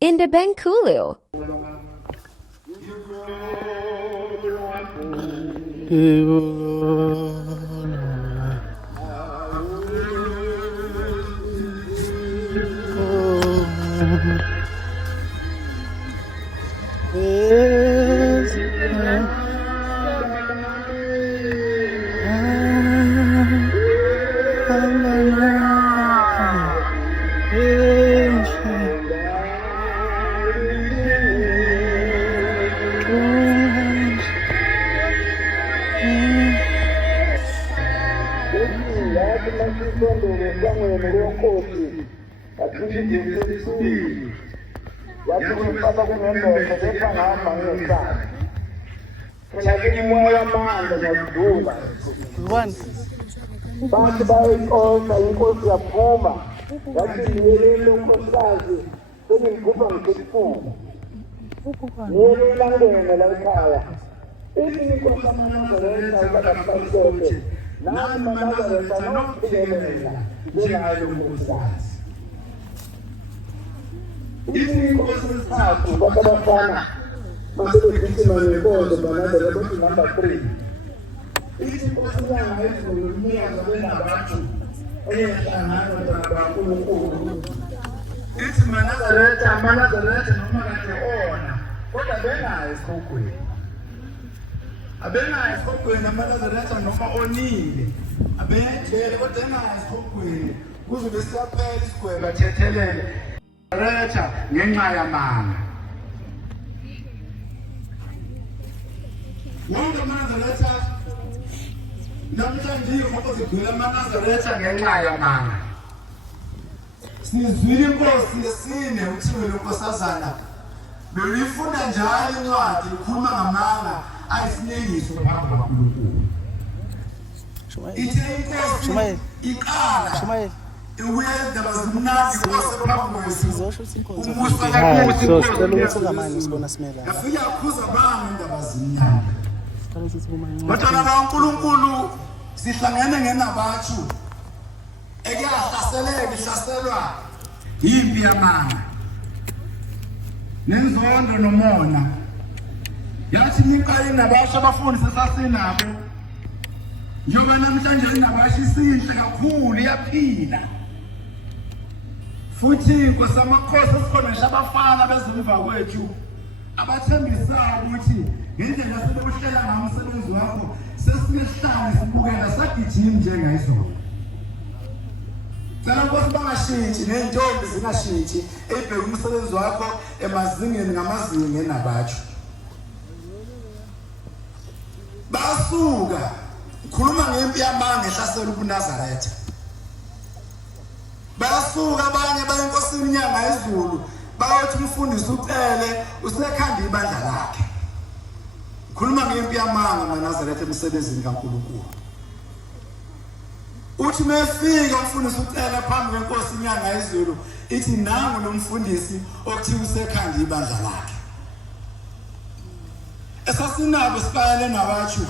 Inda Benkulu. Bathi bayixoxa inkosi yaphuma yathi niyelele unkosikazi senimkhupha ngesifuba niyelele angene la ekhaya ithi inkosi amanazareta ukakasayisete nami manazareta nokuphikelela njengayo unkosikazi ithi inkosi esithathu bakabafana basebegijima ngenkonzo manazareta bathi number 3 ithi inkosi yanga izulu umnikazi bengabantu oyehlangana nabankulunkulu ithi manazareta noma kade ona kodwa bengayi esikhogweni abengayi esikhogweni amanazareta noma onile abeyejele kodwa engayi esikhogweni kuzobe siyaphela isigwebo athethelele Nazareta ngenxa yamanga wonke amanazareta namhlanje yikho sigwela amanazareta ngenxa yamanga sizwile inkosi yesine uthiwe lonkosazana belifunda njalo incwadi ikhuluma ngamanga ayisineyiso phambi kwaNkulunkulu ithi inkosi iqala uyenza bazimnandi kwasephambi kwesizosho inkosi umusa kaNkosi yafika akhuza bani indaba zimnyama Batana kaNkulunkulu sihlangene ngenabathu ekuyahlaseleka ihlaselwa impi yamanga nenzondo nomona yathi niqale nabasha abafundi sesasinabo njengoba namhlanje inabasha isihle kakhulu iyaphila futhi inkosi amakhosi esikhona abafana bezimva kwethu abathembisayo ukuthi ngendlela sebekuhlela ngomsebenzi wakho sesiyesihlanu sibukela sagijima njengayizolo Cela ukuthi bangashintshi nentombi zingashintshi ebheka umsebenzi wakho emazingeni ngamazinge nabathu basuka ukhuluma ngempi yamanga ehlasela uNazaretha basuka abanye bayenkosini inyanga ezulu bayothi umfundisi ucele usekhanda ibandla lakhe khuluma ngempi yamanga naNazaretha emsebenzini kaNkulunkulu uthi mefika umfundisi ucela phambi kwenkosi inyanga ezulu ithi nangu nomfundisi okuthiwa usekhanda ibandla lakhe esasinabo sibayele nabathu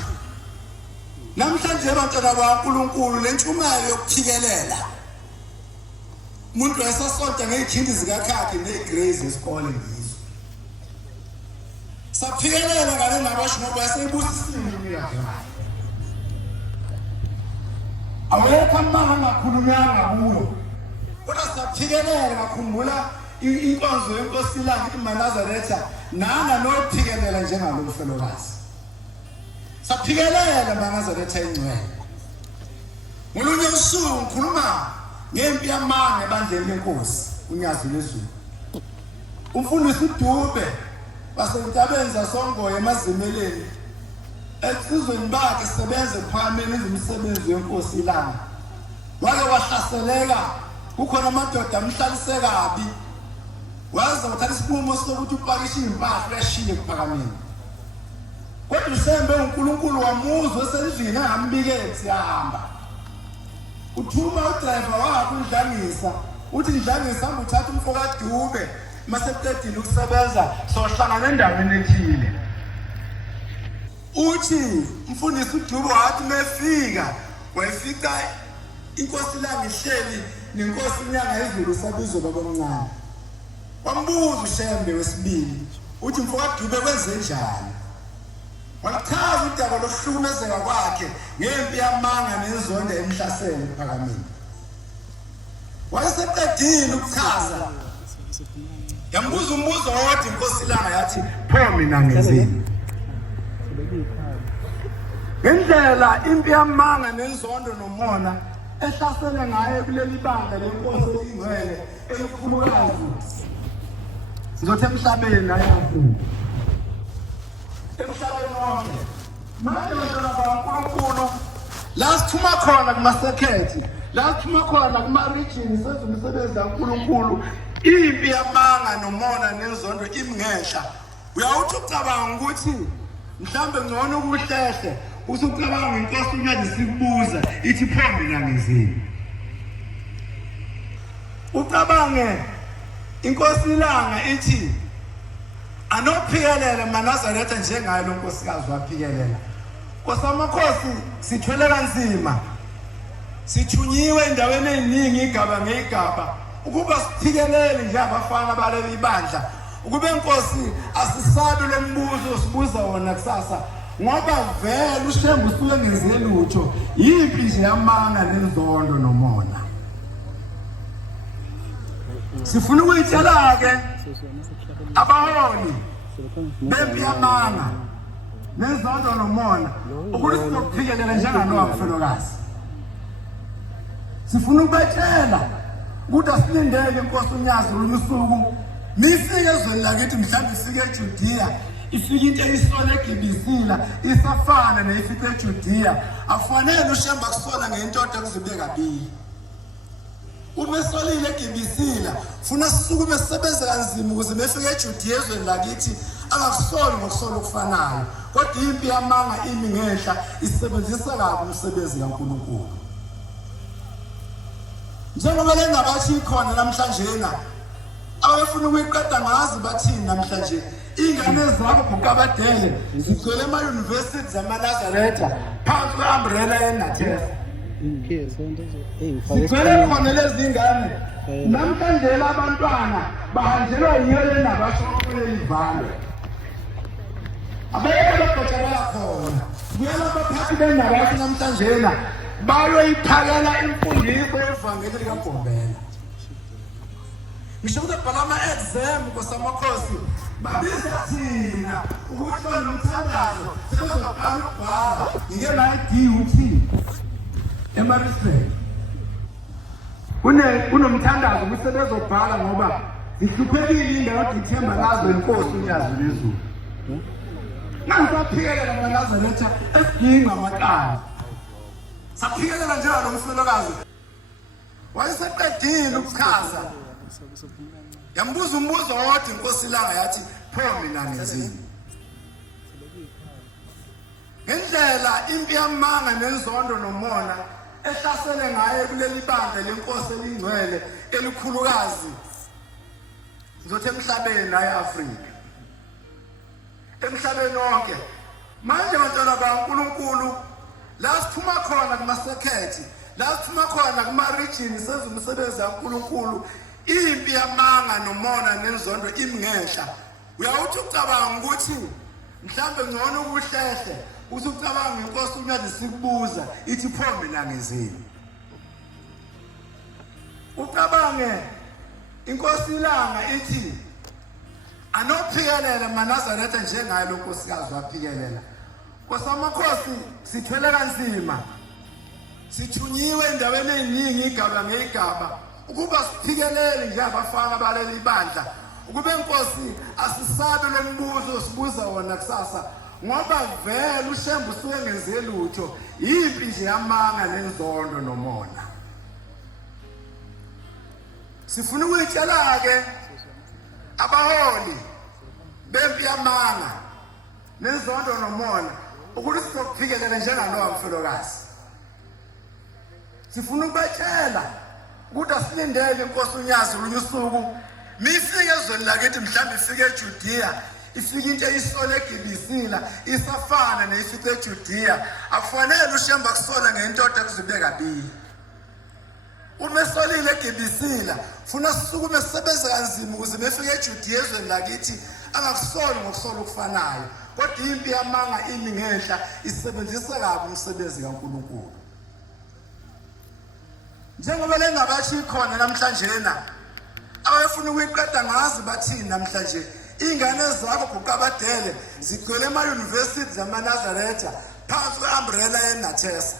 namhlanje abantwana baNkulunkulu lentshumayelo yokuthikelela umuntu esasonta ngezikhindi zikakhakhe negrace esikole ngizo saphikelela ngale nabasho ngoba yasebusisile umyalo awekho amanga ngakhulumyanga kuwo kodwa saphikelela ngakhumbula inkonzo yenkosi lakhe iManazaretha nana nophikelela njengalo mfelokazi saphikelela iManazaretha ingcwele ngolunye usuku ngikhuluma ngempi yamanga ebandleni lenkosi unyazi lezulu umfundisi uDube basentabeni zaSongoye emazimeleni esizweni bakhe sebenze phambili izimisebenzi yenkosi ilanga wake wahlaseleka kukhona amadoda amhlaliseka kabi waza uthatha isinqumo sokuthi upakishe impahla yashiye kuphakameni kodwa usembe uNkulunkulu wamuzwa esendlini angambikethi yahamba uthuma udriver wakhe uNdlangisa uthi Ndlangisa hamba uthatha umfoka kaDube maseqedile ukusebenza sohlangana endaweni ethile uthi mfundisi uDube wathi mefika wayefika inkosi langa ihleli nenkosi inyanga ezulu sabizwa babamncane wambuza uShembe wesibili uthi mfowethu Dube kwenze njani. Wachaza udaba lokuhlukumezeka kwakhe ngempi yamanga nezondo emhlaseni ePhakameni. Wayeseqedile ukuchaza yambuza umbuzo wodwa inkosi langa yathi pho mina ngenzeni. Ngendlela impi yamanga nezondo nomona ehlasele ngaye kuleli banga lenkosi elingcwele elikhulukazi ngizothi emhlabeni nayafu emhlabeni wonke manje uNkulunkulu la sithuma khona kumasekhethi la sithuma khona kuma-region senza umsebenzi kaNkulunkulu impi yamanga nomona nezondo imngehla uyawuthi ucabanga ukuthi mhlambe ngcono ukuhlehle usucabanga inkosi unyadi sikubuza ithi pho mina ngenzeni. Ucabange inkosi ilanga ithi anophikelela maNazaretha njengayo lo nkosikazi waphikelela. Nkosi amakhosi sithwele kanzima sithunyiwe endaweni eziningi igaba ngegaba ukuba siphikelele nje abafana baleli bandla ukube inkosi asisabe lo mbuzo sibuza wona kusasa ngoba vele uShembe usuke ngenze lutho yipi nje yamanga nezondo nomona. Sifuna ukuyitshela ke abaholi bempi yamanga nezondo nomona ukuthi sizokuphikelela njenganowa mfelokazi. Sifuna ukubatshela ukuthi asilindele inkosi uNyazi usuku nifike ezweni lakithi mhlawumbe ifike eJudiya ifike into eyisona eGibisila isafana neyifike eJudiya afanele uShembe akusola ngentoda kuzobe kabili. Uma esolile eGibisila funa sisukume sisebenze kanzima ukuze befike eJudiya ezweni lakithi angakusoli ngokusola okufanayo kodwa impi yamanga imi ngehla isebenzisa kabi umsebenzi kaNkulunkulu. Njengoba le ngabathi ikhona namhlanje na abafuna ukuyiqeda ngazi bathini namhlanje ingane zabo bukabadele zigcwele ema-university zamaNazaretha phansi kwe-umbrella yeNaTEF. Zigcwele khona lezi ngane namhlanje abantwana bahanjelwa yiyo le nabashokole livalo abeke bagqotshelwa khona kuyela abaphathi bendabathi namhlanje na bayoyiphakela imfundiso yevangeli likaGombela. Ngisho ukuthi bhala ama-exam Nkosi amakhosi babiza thina ukuthi banomthandazo sebezobhala ukubhala ngike la-DUT eMaritzburg kunomthandazo ukuthi sebezobhala ngoba ihluphekile indawo ithemba lazo inkosi uNyazi lezulu. Nangisaphikelela maNazaretha esiginqa amaqala saphikelela njalo mfelokazi wayeseqedile ukuchaza yambuza umbuzo wodwa inkosi langa yathi pho mina ngenzeni. Ngendlela impi yamanga nezondo nomona ehlasele ngaye kuleli banga lenkosi elingcwele elikhulukazi ngizothi emhlabeni naye-Afrika emhlabeni wonke manje bantwana bakaNkulunkulu la sithuma khona kumasekhethi la sithuma khona kuma-region senza umsebenzi kaNkulunkulu impi yamanga nomona nezondo imngehla uyawuthi ucabanga ukuthi mhlambe ngcono ukuhlehle uthi ucabanga inkosi uNyazi sikubuza ithi pho mina ngenzeni. Ucabange inkosi ilanga ithi anophikelela maNazaretha njengayo lo nkosikazi waphikelela. Nkosi amakhosi sithwele kanzima sithunyiwe endaweni eziningi igaba ngegaba ukuba siphikelele nje abafana baleli bandla ukube inkosi asisabe lo mbuzo sibuza wona kusasa ngoba vele uShembe usuke ngenze lutho yipi nje yamanga nezondo nomona. Sifuna ukuyitshela ke abaholi bempi yamanga nezondo nomona ukuthi sizokuphikelela njenganowa mfelokazi. Sifuna ukubatshela ukuthi asilindele inkosi uNyazi usuku mifike ezweni lakithi mhlawumbe ifike eJudiya ifike into eyisona eGibisila isafana neyifike eJudiya akufanele uShembe akusola ngentoda kuzobe kabili. umesolile egibisila funa sisukume sisebenze kanzima ukuze befike eJudiya ezweni lakithi angakusoli ngokusola okufanayo kodwa impi yamanga imi ngehla isebenzisa kabi umsebenzi kaNkulunkulu njengoba lengabathi ikhona namhlanje na abafuna ukuyiqeda ngazi bathini namhlanje ingane zakho kuqabadele zigcwele ema-university zamaNazaretha phansi kwe-umbrella yeNathesa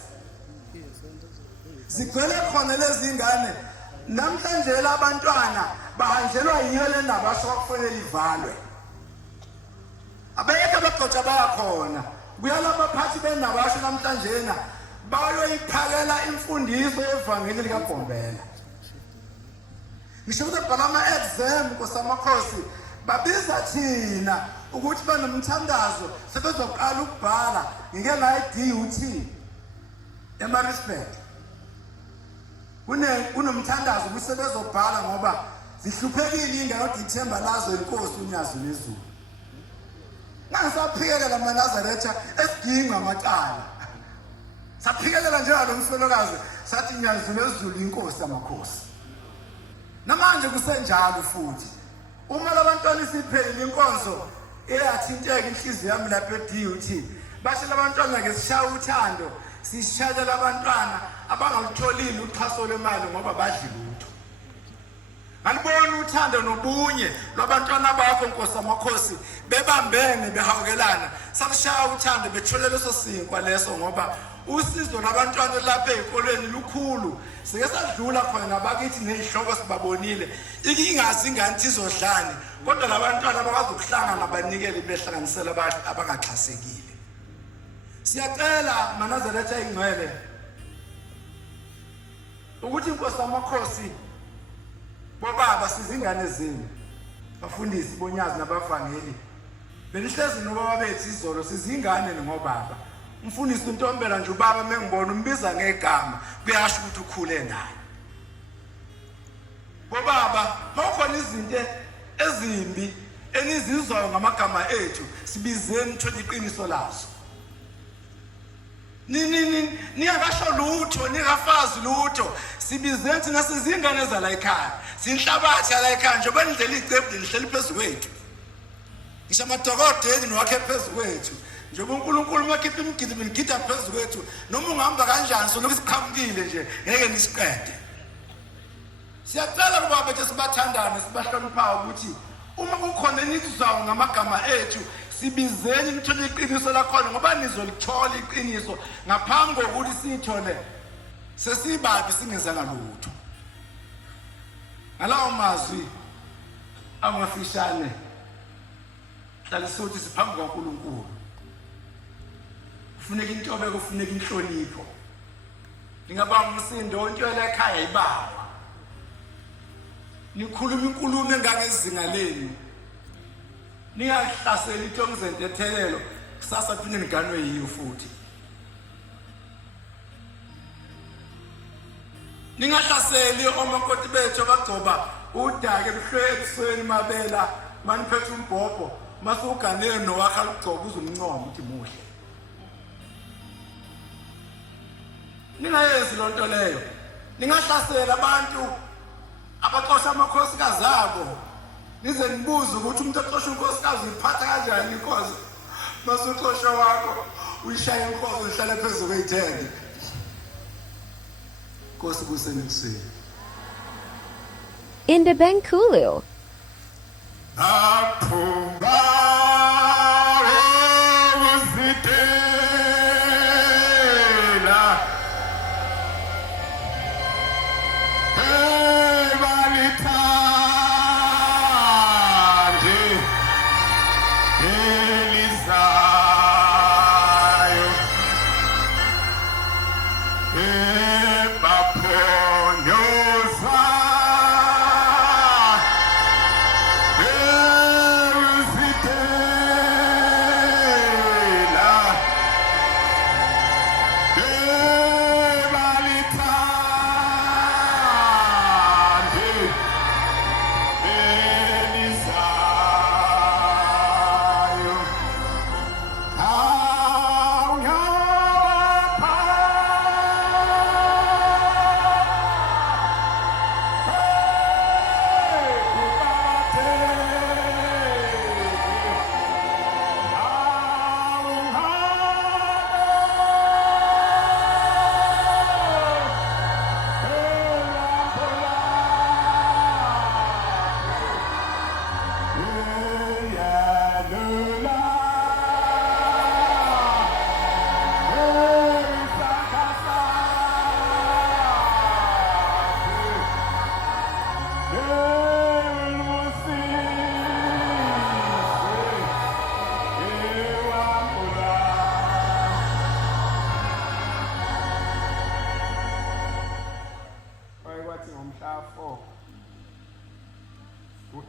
zigcwele khona lezi ingane namhlanje abantwana bahanjelwa yiyo le ndaba sokufanele ivalwe abekho abagqotsha bayakhona kuyalaba phathi benabasho namhlanje na bayoyiphakela imfundiso yevangeli likaGombela ngisho ukuthi bhala ama-exam kosamakhosi babiza thina ukuthi banomthandazo sebezoqala ukubhala ngike ngayi-DUT eMaritzburg kunomthandazo ukuthi bezobhala ngoba zihluphekile ingane kodwa ithemba lazo inkosi unyazo nezulu nangisaphikelela amaNazaretha esiginqa amacala saphikelela njalo umfelokazi sathi nyazo nezulu inkosi amakhosi namanje kusenjalo futhi uma labantwana isiphelile inkonzo eyathinteka inhliziyo yami lapha eDUT basho labantwana ngesishaya uthando sishayela abantwana abangalutholile uxhaso lwemali ngoba badli lutho ngalibona uthando nobunye lwabantwana bakho Nkosi amakhosi bebambene behawukelana sakushaya uthando bethole leso sinkwa leso ngoba usizo labantwana lapha ezikolweni lukhulu sike sadlula khona nabakithi nezihloko sibabonile ingazi ingane izodlani kodwa labantwana bakwazi ukuhlangana abanikele behlanganisela abangaxhasekile siyacela maNazaretha ingcwele ukuthi Nkosi amakhosi bobaba sizingane zenu bafundisi bonyazi nabavangeli benihlezi nobaba bethu izolo sizingane ngobaba umfundisi uNtombela nje ubaba mengibona umbiza ngegama kuyasho ukuthi ukhule naye bobaba makukhona izinto ezimbi enizizwayo ngamagama ethu sibizeni thola iqiniso lazo niyakasho lutho nikafazi lutho sibizeni thina sizingane zala ekhaya sinhlabathi ala ekhaya nje benidlela icebo lihleli phezulu kwethu ngisho amadokodela niwakhe phezulu kwethu njengoba uNkulunkulu makhipha imigidimo nigida phezulu kwethu noma ungahamba kanjani soloko siqhamukile nje ngeke nisiqede siyacela kuba bethu sibathandane sibahloniphayo ukuthi uma kukhona enikuzayo ngamagama ethu sibizeni nithole iqiniso lakhona ngoba nizolithola iqiniso ngaphambi kokuthi sithole sesibabi singezanga lutho ngalawo mazwi amafishane hlala sothi siphambi kwaNkulunkulu kufuneka intobeko kufuneka inhlonipho ningabanga umsindo ontshwele ekhaya ibawa nikhuluma inkulumo engangezinga lenu ningahlaseli iThongzentethelelo kusasa phinde niganwe yiyo futhi ningahlaseli omakoti bethu abagcoba udake ebuhlwe ebusweni mabela maniphethe umbhobho masuganele nowakha ugcoba uzumncoma ukuthi muhle ningayenzi lonto leyo ningahlasela abantu abaxosha amakhosikazi abo nize nibuze ukuthi umuntu oxosha unkosikazi uyiphatha kanjani inkosi masuxosha wakho uyishaya inkosi uhlala phezulu kweyithende Nkosi kusenekuseni Indabenkulu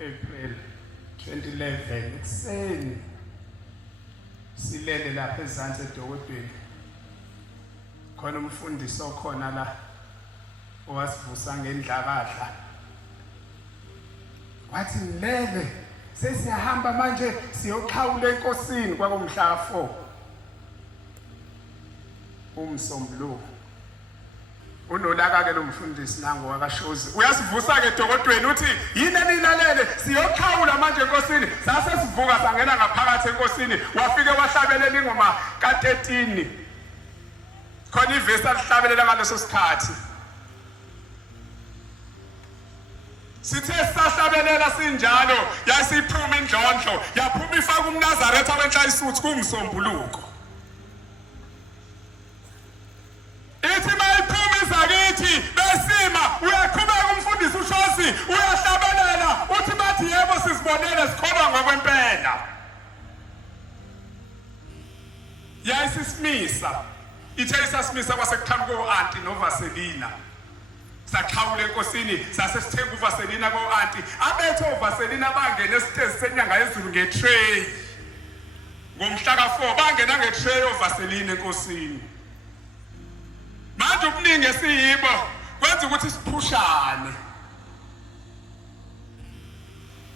April 2011 ekuseni silele lapha ezantsi edokodweni khona umfundisi okhona la owasivusa ngendlakadla wathi ngilele sesiyahamba manje siyoxhawula enkosini kwakumhla 4 uMsombuluko unolaka ke lo mfundisi nango wakashozi uyasivusa ke edokodweni uthi yini enilalele siyoxhawula manje enkosini sase sivuka sangena ngaphakathi enkosini wafike wahlabelela ingoma ka13 khona ivesi alihlabelela ngaleso sikhathi sithe sahlabelela sinjalo yasiphuma indlondlo yaphuma ifaka umNazaretha wenhla isuthi kuMsombuluko ithi mayiphuma izakithi besima uyaqhubeka umfundisi uShozi uyahlabelela uthi bathi yebo sizibonele sikholwa ngokwempela yayisisimisa ithe isasimisa kwasekuthambi ko-anti noVaselina saxhawula enkosini sase sithenga uVaselina ko-anti abethe uVaselina bangena esitezi senyanga yezulu ngetray ngomhla ka4 bangena ngetray uVaselina enkosini manje ubuningi esiyibo kwenza ukuthi siphushane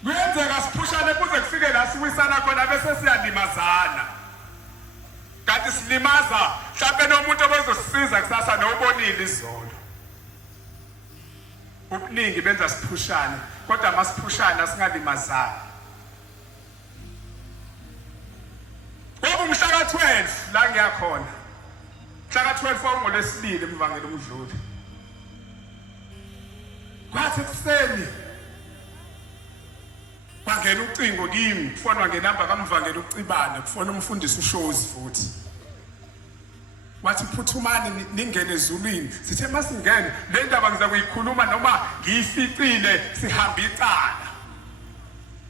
kuyenzeka siphushane kuze kufike la siwisana khona bese siyalimazana kanti silimaza mhlawumbe nomuntu obezosisiza kusasa nobonile izolo ubuningi benza siphushane kodwa masiphushana singalimazani umhla ka12 la ngiyakhona mhla ka12 ngoLwesibili emvangeli umdluli kwathi kuseni kwangena ucingo kimi kufonwa ngenamba kaMvangeli uCibane kufona umfundisi uShozi futhi wathi phuthumani ningene ezulwini sithe masingene le ndaba ngiza kuyikhuluma noma ngiyificile sihamba icala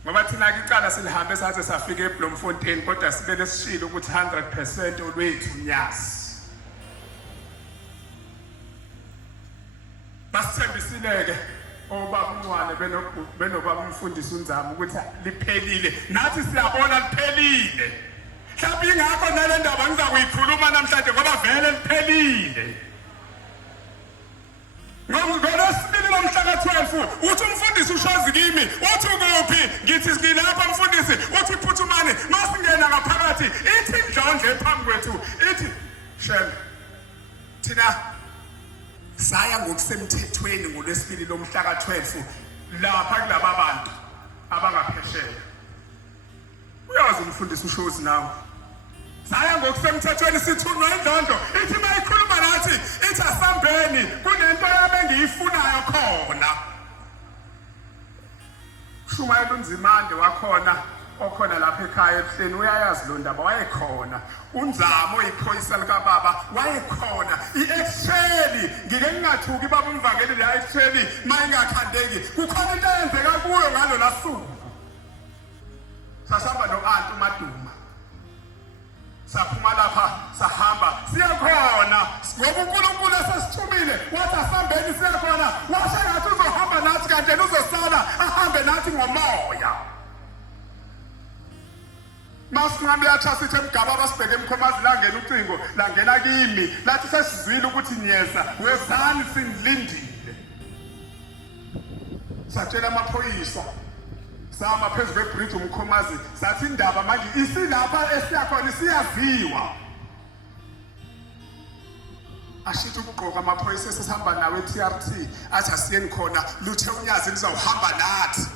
ngoba thina icala silihambe sathi safika eBloemfontein kodwa sibe lesishilo ukuthi 100% olwethu unyasi basithembisileke obaba uNcwane benobaba umfundisi uNzama ukuthi liphelile nathi siyabona liphelile mhlawumbe ingakho nale ndaba ngiza kuyikhuluma namhlanje ngoba vele liphelile ngolwesibili lomhla ka12 uthi umfundisi uShozi kimi uthi kuphi ngithi ngilapha umfundisi uthi phuthumani masingena ngaphakathi ithi indlondlo ephambi kwethu ithi shem thina saya ngokusemthethweni ngolwesibili lomhla ka12 lapha kulaba bantu abangaphesheya uyazi umfundisi uShozi nawe saya ngokusemthethweni sithunywa indlondlo ithi mayikhuluma nathi ithi asambeni kunento yabe ngiyifunayo khona Shumayela uNzimande wakhona okhona lapha ekhaya ebuhleni uyayazi lo ndaba wayekhona uNzamo iphoyisa likaBaba wayekhona iextrail ngike ngingathuki baba umvangeli la extrail mayingakhandeki kukhona into eyenzeka kuyo ngalo lasuku sasihamba no-anti uMaduma saphuma lapha sahamba siyakhona ngoba uNkulunkulu esesithumile wathi asambeni siyakhona washo ngathi uzohamba nathi kanti yena uzosala ahambe nathi ngomoya masingabe yathi sithi emgaba basibheke emkhomazi langena ucingo langena kimi lathi sesizwile ukuthi niyeza wezani sinilindile satshela amaphoyisa sama phezu kwebridge umkhomazi sathi indaba manje isilapha esiyakhona siyaziwa ashithi ukugqoka amaphoyisa sesihamba nawe eTRT athi asiyeni khona luthe unyazi lizawuhamba nathi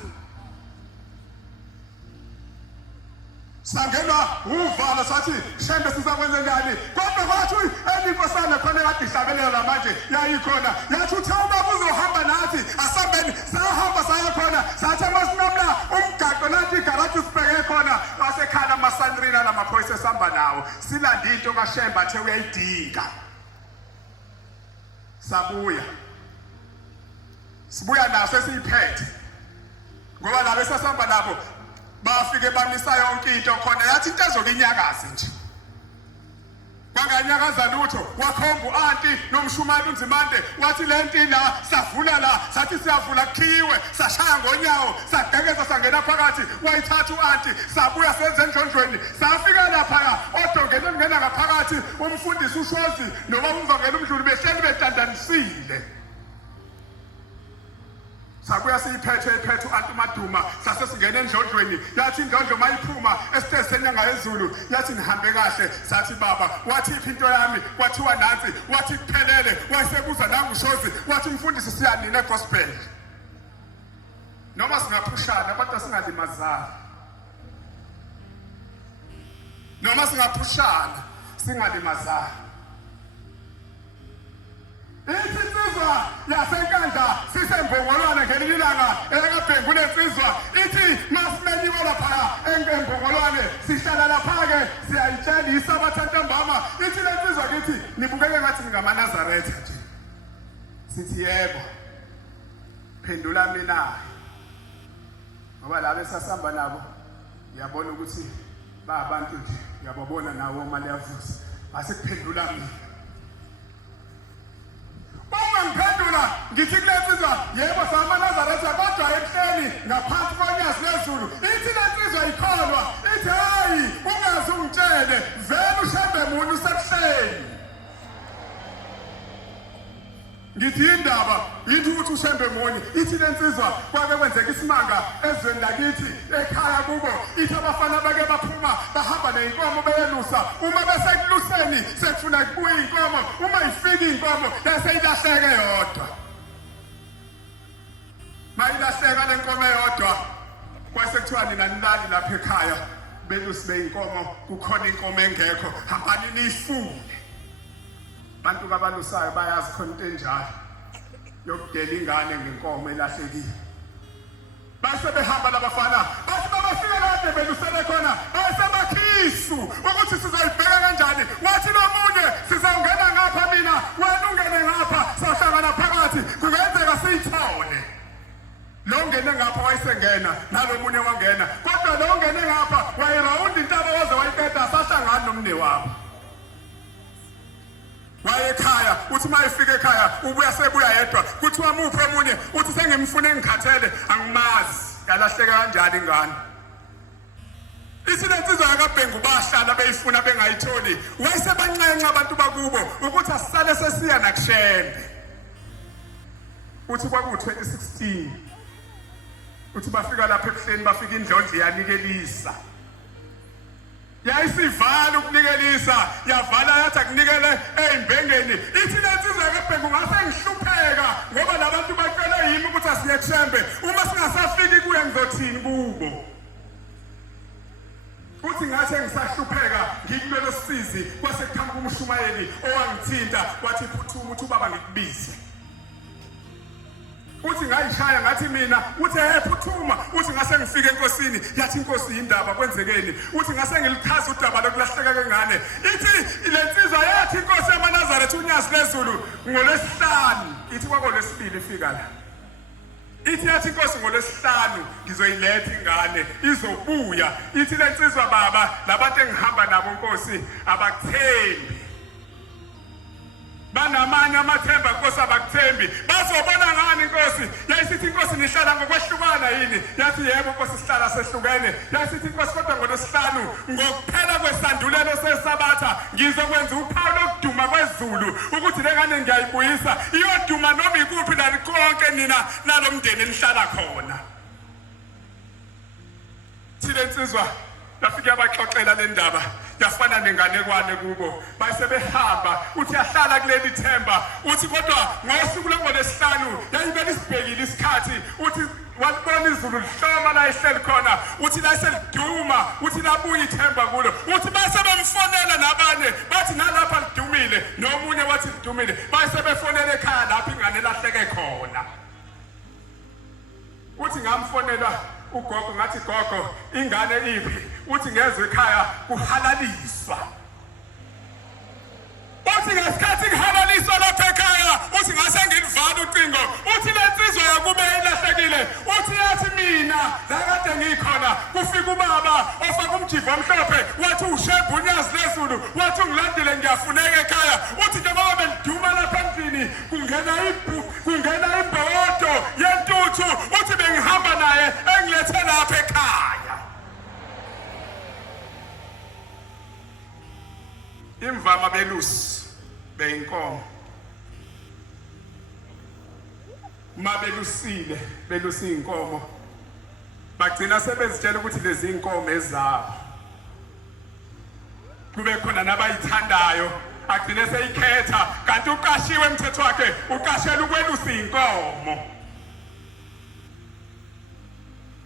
sangenwa uvalo sathi shembe sizakwenza njani kodwa kwathi elinkosana khona kade ihlabelela manje yayikhona yathi uthawuba uzohamba nathi asambeni sahamba saya khona sathi masinomla umgaqo nathi igaraji sibheke khona wasekhala amasanrina lamaphoyisa esihamba nawo silanda into kaShemba athe uyayidinga sibuya naso esiyiphethe ngoba labo esasihamba nabo bafike bamisa yonke into khona yathi into ezokinyakazi nje banganyakaza lutho wakhomba uanti nomshumane uNzimande wathi lento la savula la sathi siyavula kukhiwe sashaya ngonyawo sadekeza sangena phakathi wayithatha uanti sabuya senze endlondlweni safika lapha odongeni ngena ngaphakathi umfundisi uShozi noma umvangela umdluli behleli betandanisile sabuya siyiphethe uanti Maduma sase singena endlondlweni yathi indlondlo mayiphuma esithe senyanga yezulu yathi nihambe kahle sathi baba wathi into yami kwathiwa nansi wathi kuphelele wayesebuza nanguShozi wathi umfundisi siyanina egospel noma singaphushana kodwa singalimazana noma singaphushana singalimazana insizwa yasenkandla sisembongolwane ngelinye ilanga ekabhengu lensizwa ithi masimenyiwe lapha embongolwane sihlala lapha-ke siyayitshelisa abathantambama ithi lensizwa kithi nibukeke ngathi ngingamaNazaretha nje sithi yebo phendula mina ngoba labo esasihamba nabo ngiyabona ukuthi bayabantu nje ngiyababona nawo mali yavusa asekuphendula mina ngiphendula ngithi kulensizwa yebo samaNazaretha kodwa ebuhleni ngaphansi konyasi lezulu ithi lensizwa ikholwa ithi hayi ungaze ungitshele vele uShembe muni usebuhleni ngithi indaba yithi ukuthi uShembe muni ithi lensizwa kwake kwenzeka isimanga ezweni lakithi ekhaya kubo ithi abafana bake baphuma bahamba neinkomo beyelusa uma besekuluseni sekufuna kubuya inkomo uma ifika inkomo bese ilahleke yodwa mayilahleka lenkomo eyodwa kwase kuthiwa nina nilali lapha ekhaya belusi beinkomo kukhona inkomo engekho hambani niyifune bantu kabalusayo bayazi khona into enjalo yokudela ingane ngenkomo elahlekile base behamba labafana bathi babafika kade belusele khona basebakhisu ukuthi sizoyibheka kanjani wathi nomunye sizawungena ngapha mina wena ungene ngapha sahlangana phakathi kungenzeka siyithole lo ngene ngapha wayesengena nalomunye wangena kodwa lo ngene ngapha wayerawundi intaba waze wayiqeda sahlangana nomne wabo wayekhaya uthi mayifika ekhaya ubuya sebuya yedwa kuthi wamuphe omunye uthi sengimfune ngikhathele angimazi yalahleka kanjani ingane isilensizwa yakabhengu bahlala beyifuna bengayitholi wayesebancenca abantu bakubo ukuthi asisale sesiya nakuShembe uthi kwaku2016 uthi bafika lapha ebuhleni bafika indlondlo yanikelisa yayisivala ukunikelisa yavala yathi akunikele ezimbengeni ithi lensizwa yakabhengu ngase ngihlupheka ngoba labantu bacela yimi ukuthi asiye kuShembe uma singasafiki kuye ngizothini kubo uthi ngathi ngisahlupheka ngikulelo sizi kwase kukhamba umshumayeli owangithinta wathi phuthuma uthi ubaba ngikubize uthi ngayishaya ngathi mina uthi phuthuma uthi ngase ngifike enkosini yathi inkosi indaba kwenzekeni uthi ngase ngilichaza udaba lokulahleka kwengane ithi lensizwa yathi inkosi yamaNazaretha unyasi lezulu ngolwesihlanu ithi kwakolwesibili ifika la ithi yathi inkosi ngolwesihlanu ngizoyiletha ingane izobuya ithi lensizwa baba labantu engihamba nabo inkosi abakuthembi banamanye amathemba inkosi abakuthembi bazobona ngani inkosi yayisithi inkosi nihlala ngokwehlukana yini yathi yebo inkosi sihlala sehlukene yayisithi inkosi kodwa ngolwesihlanu ngokuphela kwesandulelo sesabatha ngizokwenza uphawu lokuduma kwezulu ukuthi lengane ngiyayibuyisa iyoduma noma ikuphi la konke nina nalomndeni nihlala khona thile insizwa lafika abaxoxela le ndaba yafana nenganekwane kubo base behamba uthi yahlala kuleli themba uthi kodwa ngosuku lwangolesihlanu yayibele isibhekile isikhathi uthi walibona izulu lihloma la ehleli khona uthi la seliduma uthi labuya ithemba kulo uthi base bemfonela nabanye bathi nalapha lidumile nomunye wathi lidumile base befonela ekhaya lapha ingane lahleke khona uthi ngamfonela ugogo ngathi gogo ingane iphi uthi ngezwe ekhaya kuhalaliswa uthi ngesikhathi kuhalaliswa lapha ekhaya uthi ngase ngilivala ucingo uthi lensizwa yakube ilahlekile uthi yathi mina la kade ngikhona kufika ubaba ofaka umjivo omhlophe wathi ushebhu unyazi lezulu wathi ungilandile ngiyafuneka ekhaya uthi njengoba beliduma lapha endlini kungena imbodo yentuthu uthi bengihamba naye engilethe lapha ekhaya imvama belusi beyinkomo mabelusile belusi inkomo bagcina sebezitshela ukuthi lezi inkomo ezabo kube khona nabayithandayo agcine seyikhetha kanti uqashiwe umthetho wakhe uqashela ukwelusa inkomo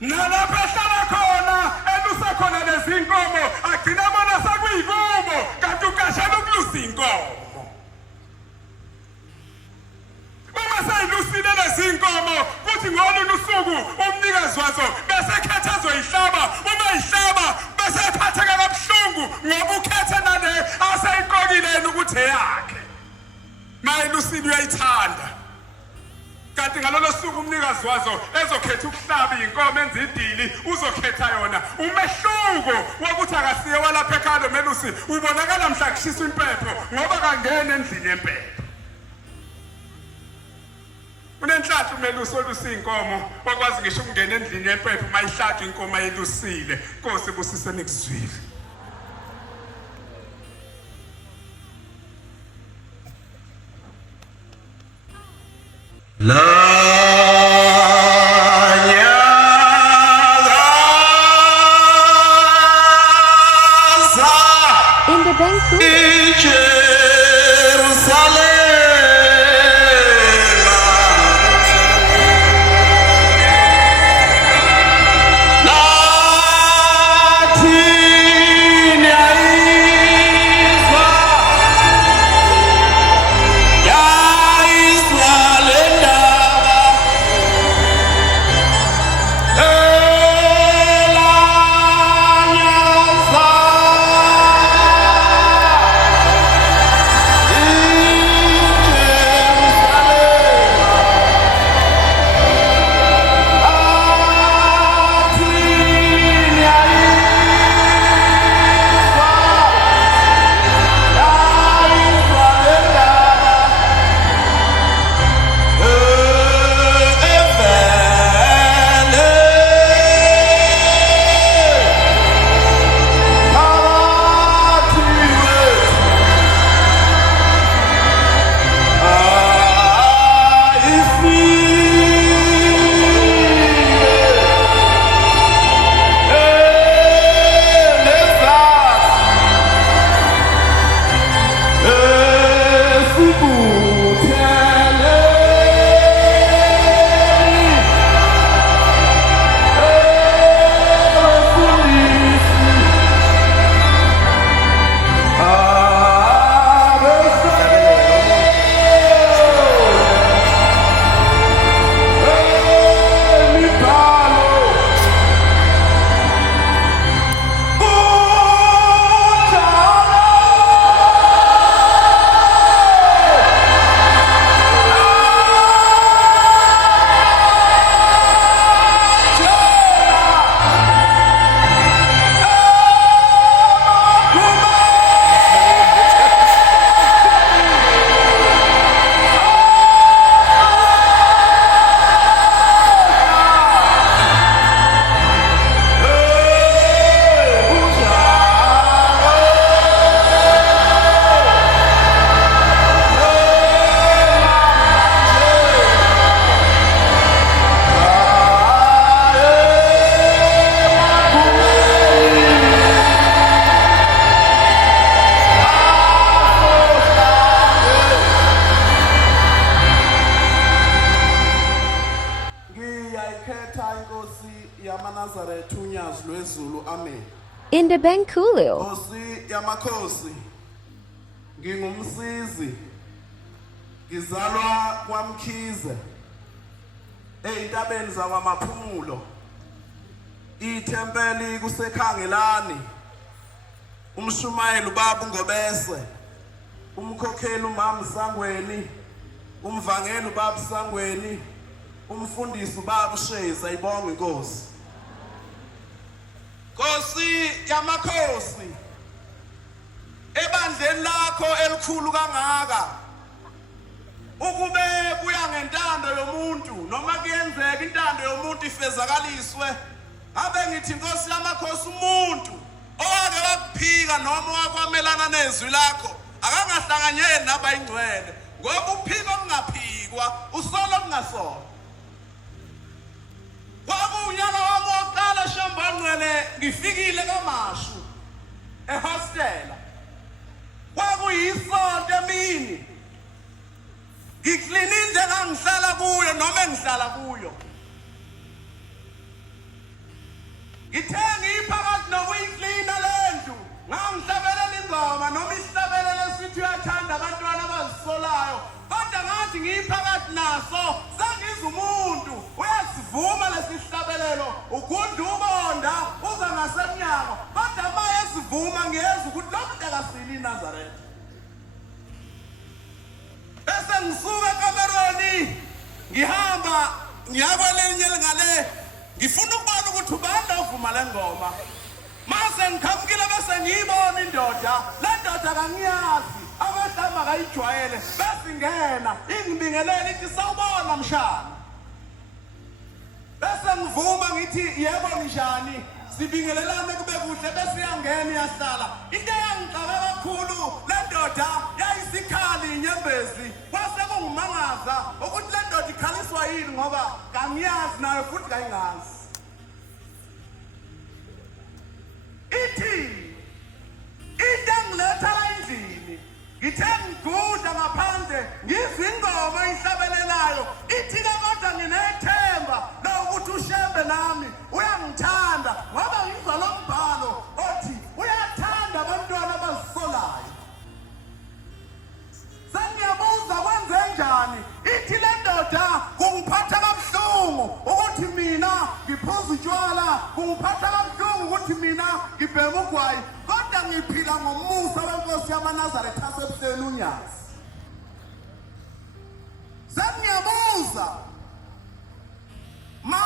nalapha ehlala khona elusa khona lezi inkomo agcina bona sekuyikubo kanti uqashela ukulusa inkomo uma seyilusile lezi inkomo kuthi ngolunye usuku umnikazi wazo bese khetha azoyihlaba uma yihlaba bese ephatheka kabuhlungu ngoba ukhethe nale aseyiqokileni ukuthi eyakhe mayelusile uyayithanda kanti ngalolo suku umnikazi wazo ezokhetha ukuhlaba inkomo enza idili uzokhetha yona umehluko wokuthi akasiye walapha ekhaya melusi ubonakala mhla kushiswa impepho ngoba kangena endlini yempepho unenhlanhla umelusi olusa inkomo wakwazi ngisho ukungena endlini yempepho mayihlatshwe inkomo ayelusile Nkosi busise nikuzwile In the bank too. In the Benkulio. Nkosi yamakhosi. Ngingumsizi. Ngizalwa kwaMkhize. Eyintabeni zakwaMaphumulo. Ithempeli kusekhangelani. Umshumayeli ubaba uNgobese. Umkhokheli uMama Sangweni. Umvangeli ubaba Sangweni. Umfundisi ubaba uSheza ayibonge inkosi. Nkosi yamakhosi. Ebandleni lakho elikhulu kangaka. Ukube kuya ngentando yomuntu noma kuyenzeka intando yomuntu ifezakaliswe. Abe ngithi Nkosi yamakhosi umuntu owake wakuphika noma wakwamelana nezwi lakho akangahlanganyeli nabayingcwele ngoba uphiko kungaphikwa usolo kungasolo. Kwakunyaka wami wokuqala Shambangcwele ngifikile kaMashu ehostela. Kwakuyisonto emini. Ngiklina indlu engangihlala kuyo noma engihlala kuyo. Ngithe ngiphakathi nokuyiklina lendlu ngangihlabelela ingoma noma isihlabelela esithi uyathanda abantwana abazisolayo. Kodwa ngathi ngiphakathi naso sengizwa umuntu uyasivuma lesihlabelelo ugunda ubonda uza ngasemnyango. Kodwa maye sivuma ngiyeza ukuthi lo muntu akasili iNazaretha. Bese ngisuka eKameroni ngihamba ngiyakwelinye ngale ngifuna ukubona ukuthi ubani ovuma le ngoma. Mase ngikhamukile bese ngiyibona indoda. Le ndoda kangiyazi abahlamba akayijwayele bese ingena ingibingelela ithi sawubona mshana. Bese ngivuma ngithi yebo njani sibingelelane kube kuhle bese iyangena iyahlala. Into eyangixaka kakhulu le ndoda yayisikhali inyembezi. Kwase kungumangaza ukuthi le ndoda ikhaliswa yini ngoba kangiyazi nayo futhi kayingazi. Ithi into engiletha la endlini ngithe ngiguda ngaphandle ngizwa ingoma ihlabelelayo. Ithi ke kodwa nginethemba lokuthi uShembe nami uyangithanda ngoba ngizwa lo mbhalo othi uyathanda abantwana abazisolayo. Sengiyabuza kwenze njani. Ithi le ndoda kungiphatha kabuhlungu ukuthi mina ngiphuza utshwala. Kungiphatha kabuhlungu ukuthi mina ngibhema ugwayi. Kodwa ngiphila ngomusa wenkosi yamaNazaretha asebusweni unyazi. Sengiyabuza ma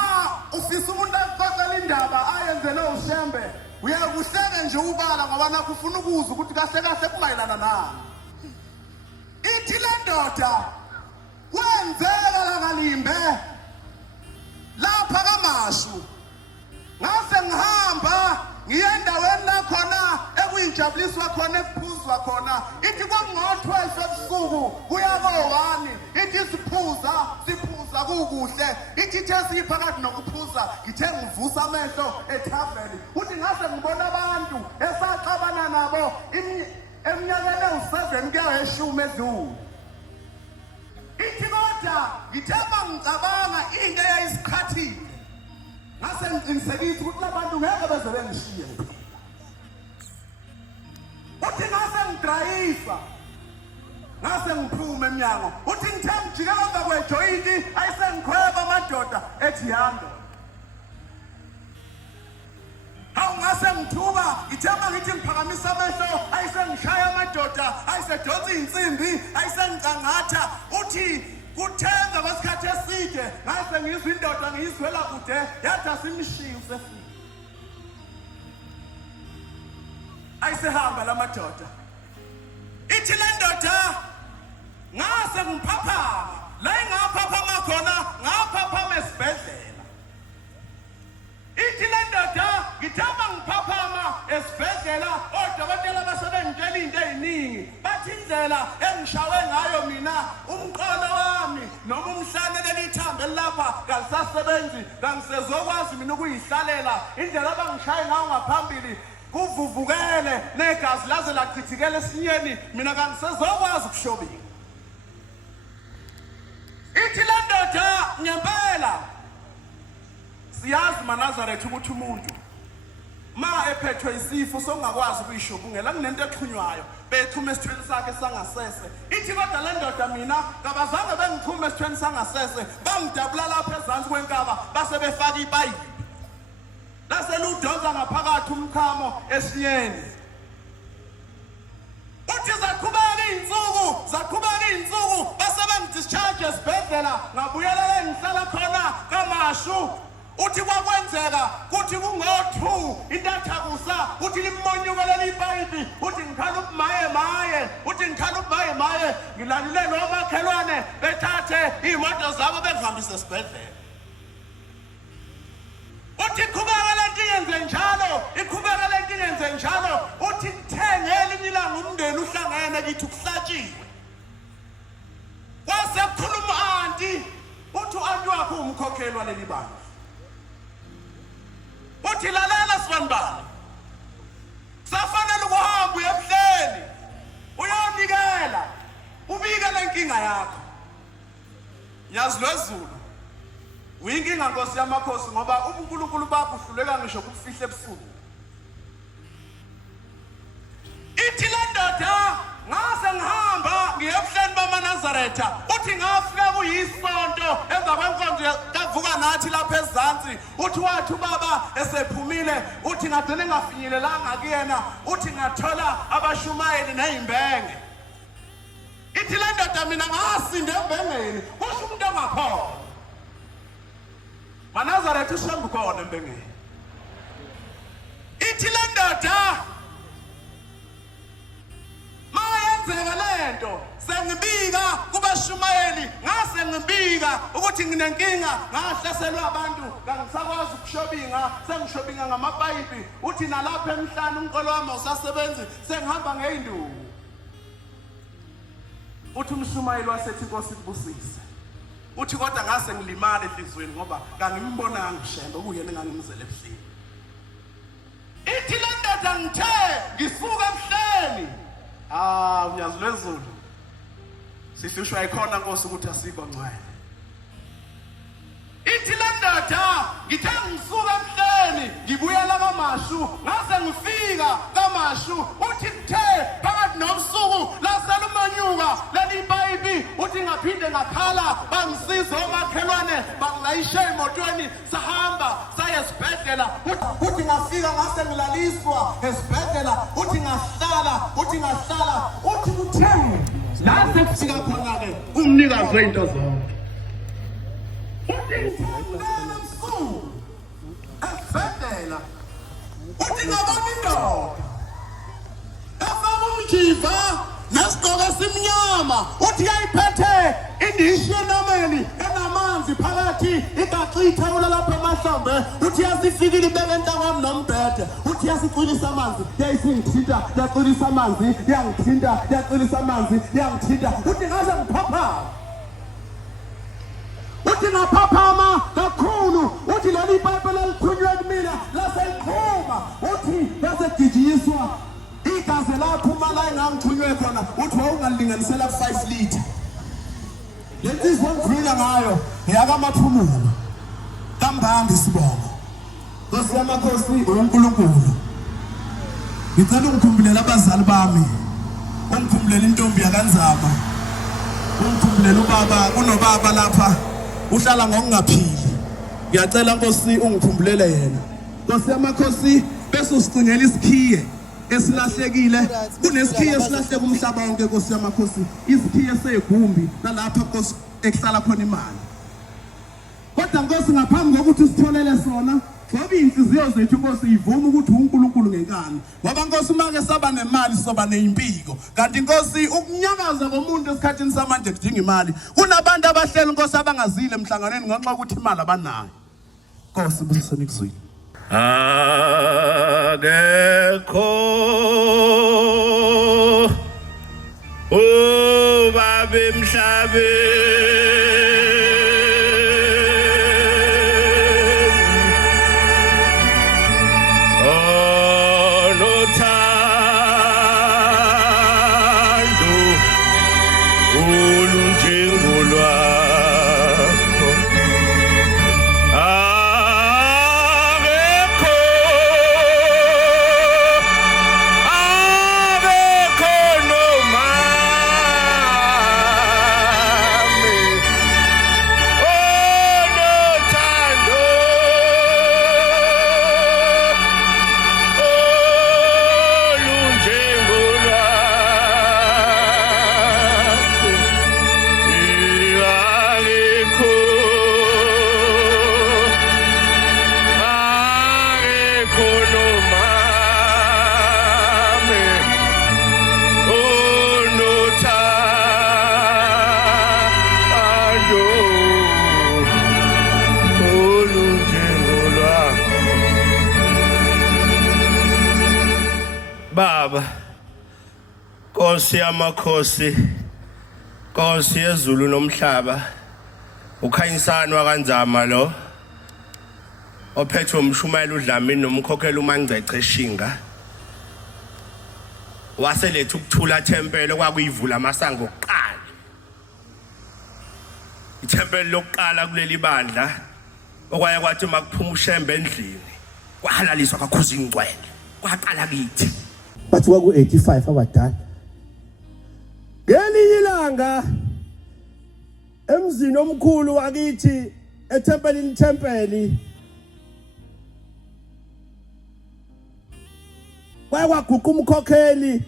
ufisa umuntu axoxela indaba ayenzele uShembe uyakuhleke nje ubala ngoba nakho ufuna ukuzwa ukuthi kahle kahle kumayelana nani. Ithi le ndoda kwenzeka la kalimbe lapha kaMashu. Ngase ngihamba ngiye endaweni la khona ekuyinjabuliswa khona ekuphuzwa khona. Ithi kwakungo-12 ebusuku kuya ko-1. Ithi siphuza kukuhle. Ithi ithe siyiphakathi nokuphuza ngithe ngivusa amehlo ethaveni. Uthi ngase ngibona abantu esaxabana nabo eminyakeni ewu7 kuya eshumi edlule. Ithi kodwa ngithe ngicabanga into eyayisikhathile. Ngase ngiqinisekisa ukuthi labantu ngeke beze bengishiye. Uthi ngase ngidrayisa ngase ngiphuma eminyango. Uthi ngithe ngijike emva kwejoyinti ayisengikhweba amadoda ethi hamba. Hawu ngase ngithuka ngithemba ngithi ngiphakamisa amehlo ayisengishaya amadoda ayisedonsa insimbi ayisengicangatha. Uthi kuthenga kwesikhathi eside ngase ngizwa indoda ngiyizwela kude yathi asimshiye usefile. Ayisehamba la madoda. Ithi le ndoda ngase ngiphaphama la ingaphaphama khona ngaphaphama esibhedlela. Ithi le ndoda ngithamba ngiphaphama esibhedlela odokotela basebengitshela into eziningi bathi indlela engishawe ngayo mina umqolo wami noma umhlane lelithambe lapha kalisasebenzi kangisezokwazi mina ukuyihlalela indlela abangishaye ngayo ngaphambili kuvuvukele negazi laze lachithikela esinyeni mina kangisezokwazi ukushobika. Ithi le ndoda ngempela siyazi maNazaretha ukuthi umuntu ma ephethwe isifo sokungakwazi ukuyishubungela kunento exhunywayo bethuma esithweni sakhe sangasese ithi kodwa le ndoda mina kabazange bengithuma esithweni sangasese bangidabula lapha ezansi kwenkaba base befaka ipayipi lase ludonsa ngaphakathi umkhamo esiyeni uthi zaqhubeka izinsuku base bengidischarge esibhedlela ngabuyela ngihlala khona kaMashu uthi kwakwenzeka kuthi kungo-2 intathakusa uthi limonyukelele ipayipi uthi ngikhala ubumaye ngilalule nomakhelwane bethathe iy'moto zabo bengihambise esibhedlela uthi iqhubeka lento ingenze njalo uthi kuthenge elinye ilanga umndeni uhlangene kithi kuhlatshiwe kwase kukhuluma u-anti uthi u-anti wakho umkhokheli waleli banga uthi lalela sibanibani safanele ukuhamba uye ebuhleni uyonikela ubike le nkinga yakho nyazi lwezulu uyinkinga nkosi yamakhosi ngoba ubuNkulunkulu bakho uhluleka ngisho ukufihla ebusuku ithi le ndoda ngase ngihamba ngiye ebuhleni bamaNazaretha uthi ngafika kuyisonto emva kwenkonzo kavuka nathi lapha ezansi uthi wathi ubaba esephumile uthi ngagcine ngafinyelelanga kuyena uthi ngathola abashumayeli nezimbenge ithi le ndoda mina ngasinda embengeni kusho umuntu ongakhona maNazaretha ushembe khona embengeni ithi le ndoda mayenzeka lento sengibika kubashumayeli ngase ngibika ukuthi nginenkinga ngahlaselwa abantu kangisakwazi ukushobinga sengishobinga ngamapayipi uthi nalapha emhlanje umqolo wami usasebenzi sengihamba ngeinduku uthi umshumayeli wasethi inkosi kubusise uthi kodwa ngase ngilimala enhlizweni ngoba kangimbonanga ushembe kuyena engangimzele ebuhleni ithi le ndoda ngithe ngisuka ebuhleni unyazi lwezulu sihlushwa ikhona nkosi ukuthi asikho ngcwele ithi le ndoda ngithe ngisuka ebuhleni ngibuyela kaMashu ngase ngifika kaMashu uthi kuthe phakathi nobusuku laselumanyuka leli ipayipi uthi ngaphinde ngakhala bangisiza omakhelwane bangilayishe emotweni sahamba saya esibhedlela uthi ngafika ngase ngilaliswa esibhedlela uthi ngahlala uthi kutheni la sekufika khona-ke umnikazi wey'nto zonke esibhedlela uthi ngabona indoda efaka umjiva nesigqoko esimnyama uthi yayiphethe indishi yenameni enamanzi phakathi igacitha ulalapha emahlombe uthi yasifikile ibeke enhlangwami nombhede uthi yasicwilisa amanzi yayisingithinta yacwilisa amanzi yangithinta yacwilisa amanzi yangithinta uthi ngaze ngiphaphama uthi ngaphaphama kakhulu uthi leli ipayipi lelithunywe kumina laseliphuma uthi yasegijiswa igazi laphuma la engangithunywe khona uthi wawungalilinganisela 5 litha lensizwa ngivika ngayo eyakamaphumulo kambambi sibongo Nkosi yamakhosi uNkulunkulu ngicela ungikhumbulele abazali bami ungikhumbulele intombi yakanzama ungikhumbulele ubaba kunobaba lapha uhlala ngokungaphili ngiyacela Nkosi ungikhumbulele yena Nkosi yamakhosi bese usicingela isikhiye esilahlekile kunesikhiye esilahleka umhlaba wonke Nkosi yamakhosi isikhiye segumbi nalapha Nkosi ekuhlala khona imali kodwa Nkosi ngaphambi kokuthi sitholele sona ngoba inhliziyo zethu Nkosi ivuma ukuthi uNkulunkulu ngenkani ngoba Nkosi make saba nemali soba nezimpiko kanti Nkosi ukunyakaza komuntu esikhathini samanje kudinga imali kunabantu abahleli Nkosi abangazile emhlanganweni ngenxa ukuthi imali abanayo Nkosi busiseni kuzwini akekho ubaba emhlabeni onothando olunjengolwakho akekho Baba Nkosi yamakhosi Nkosi yezulu nomhlaba ukhanyisani wakanzama lo ophethe umshumayela uDlamini nomkhokhela uMangcece eShinga waseletha ukuthula tempele kwakuyivula amasango okuqala ithempeli lokuqala kuleli bandla okwaya kwathi makuphuma uShembe endlini kwahalaliswa kakhuza ingcwele kwaqala kithi bathi kwaku 85 abadala ngelinye ilanga emzini omkhulu wakithi ethempeli kwaguqa umkhokheli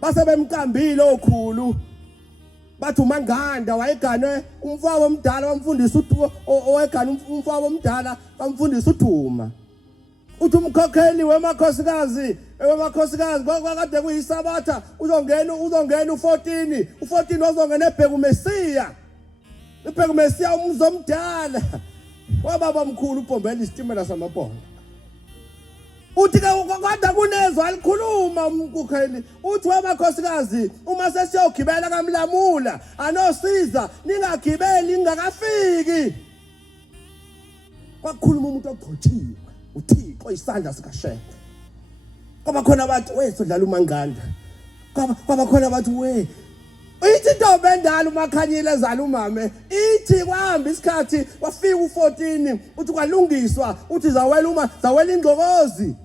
base bemkambile okhulu bathi uManganda wayeganwe umfowabo omdala wamfundisa owegana umfowabo omdala wamfundisa uDuma uthi umkhokheli wemakhosikazi kwakade kuyisabatha uzongena u14 uzongena eBhekumesiya umzomdala wababa mkhulu uPombela isitimela samabhondo uthi ke kwada kunezwa alikhuluma umkhokheli uthi wamakhosikazi uma sesiyogibela kaMlamula anosiza ningagibeli ningakafiki kwakhuluma umuntu ogcotshiwe uThixo isandla sikaShembe kwaba khona abantu wesodlala uManganda kwaba khona abantu ithi intombi endala uMakhanyile ezala umame ithi kwahamba isikhathi wafika u14 uthi kwalungiswa uthi zawela ingqokozi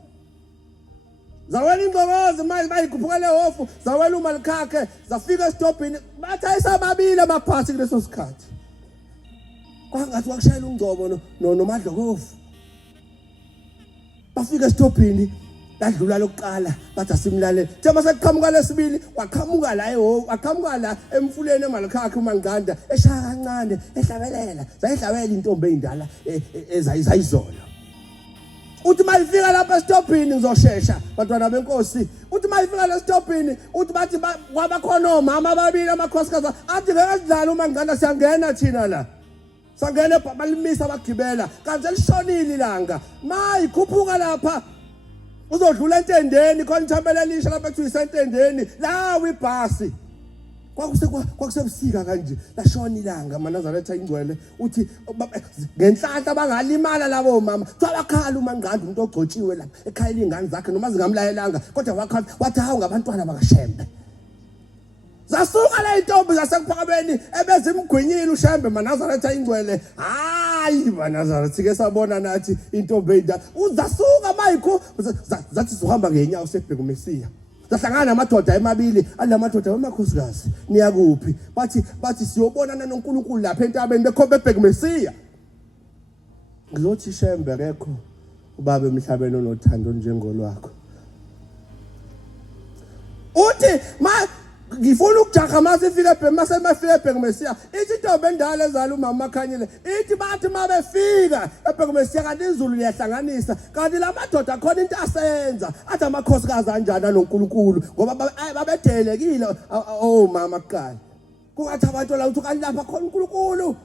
mayikhuphuka lehofu zawela uMalikhakhe zafika esitobhini bathi ayisababile amabhasi kuleso sikhathi kwangathi wakushayela uNgcobo noMadlokofu bafika esitobhini ladlula lokuqala bathi asimlalele njengoba sekuqhamuka lesibili waqhamuka la emfuleni eMalikhakhe uManganda eshaya kancane ehlabelela zayihlabela intombi endala ezayizolo uthi mayifika lapha esitobhini ngizoshesha bantwana benkosi uthi mayifika la esitobhini uthi bathi kwabakhona omama ababili amakhosikazi athi ngeke sidlala uManganda siyangena thina la sangene balimisa abagibela kanti elishonile ilanga mayikhuphuka lapha uzodlula entendeni khona ithambele lisha lapha ekuthiwa isentendeni lawa ibhasi kwakusebusika kanje lashona ilanga manazaretha ingcwele uthi ngenhlahla bangalimala labo mama twabakhala uManganda umuntu ogcotshiwe lapha ekhayela ingane zakhe noma zingamlayelanga kodwa wakhala wathi hawu ngabantwana bakaShembe zasuka la intombi zasekuphakameni ebezimgwinyile uShembe manazaretha ingcwele hayi manazarethi ke sabona nathi intombi endala uzasuka mayikho zathi sizohamba ngenyawo seBhekumesiya zahlangana namadoda emabili alamadoda wemakhosikazi niyakuphi bathi siyobonana noNkulunkulu lapha entabeni bekhombe eBhekumesiya ngizothi Shembe rekho ubaba emhlabeni onothando njengolwakho uthi ngifuna ukujaga masifika eBhekumesiya ithi intombi endala ezala umama Makhanyile ithi bathi mabefika eBhekumesiya kanti izulu liyahlanganisa kanti lamadoda khona into asenza athi amakhosikazi kanjani noNkulunkulu ngoba babedelekile mama kuqala kungathi abantu la uthi kanti lapha khona uNkulunkulu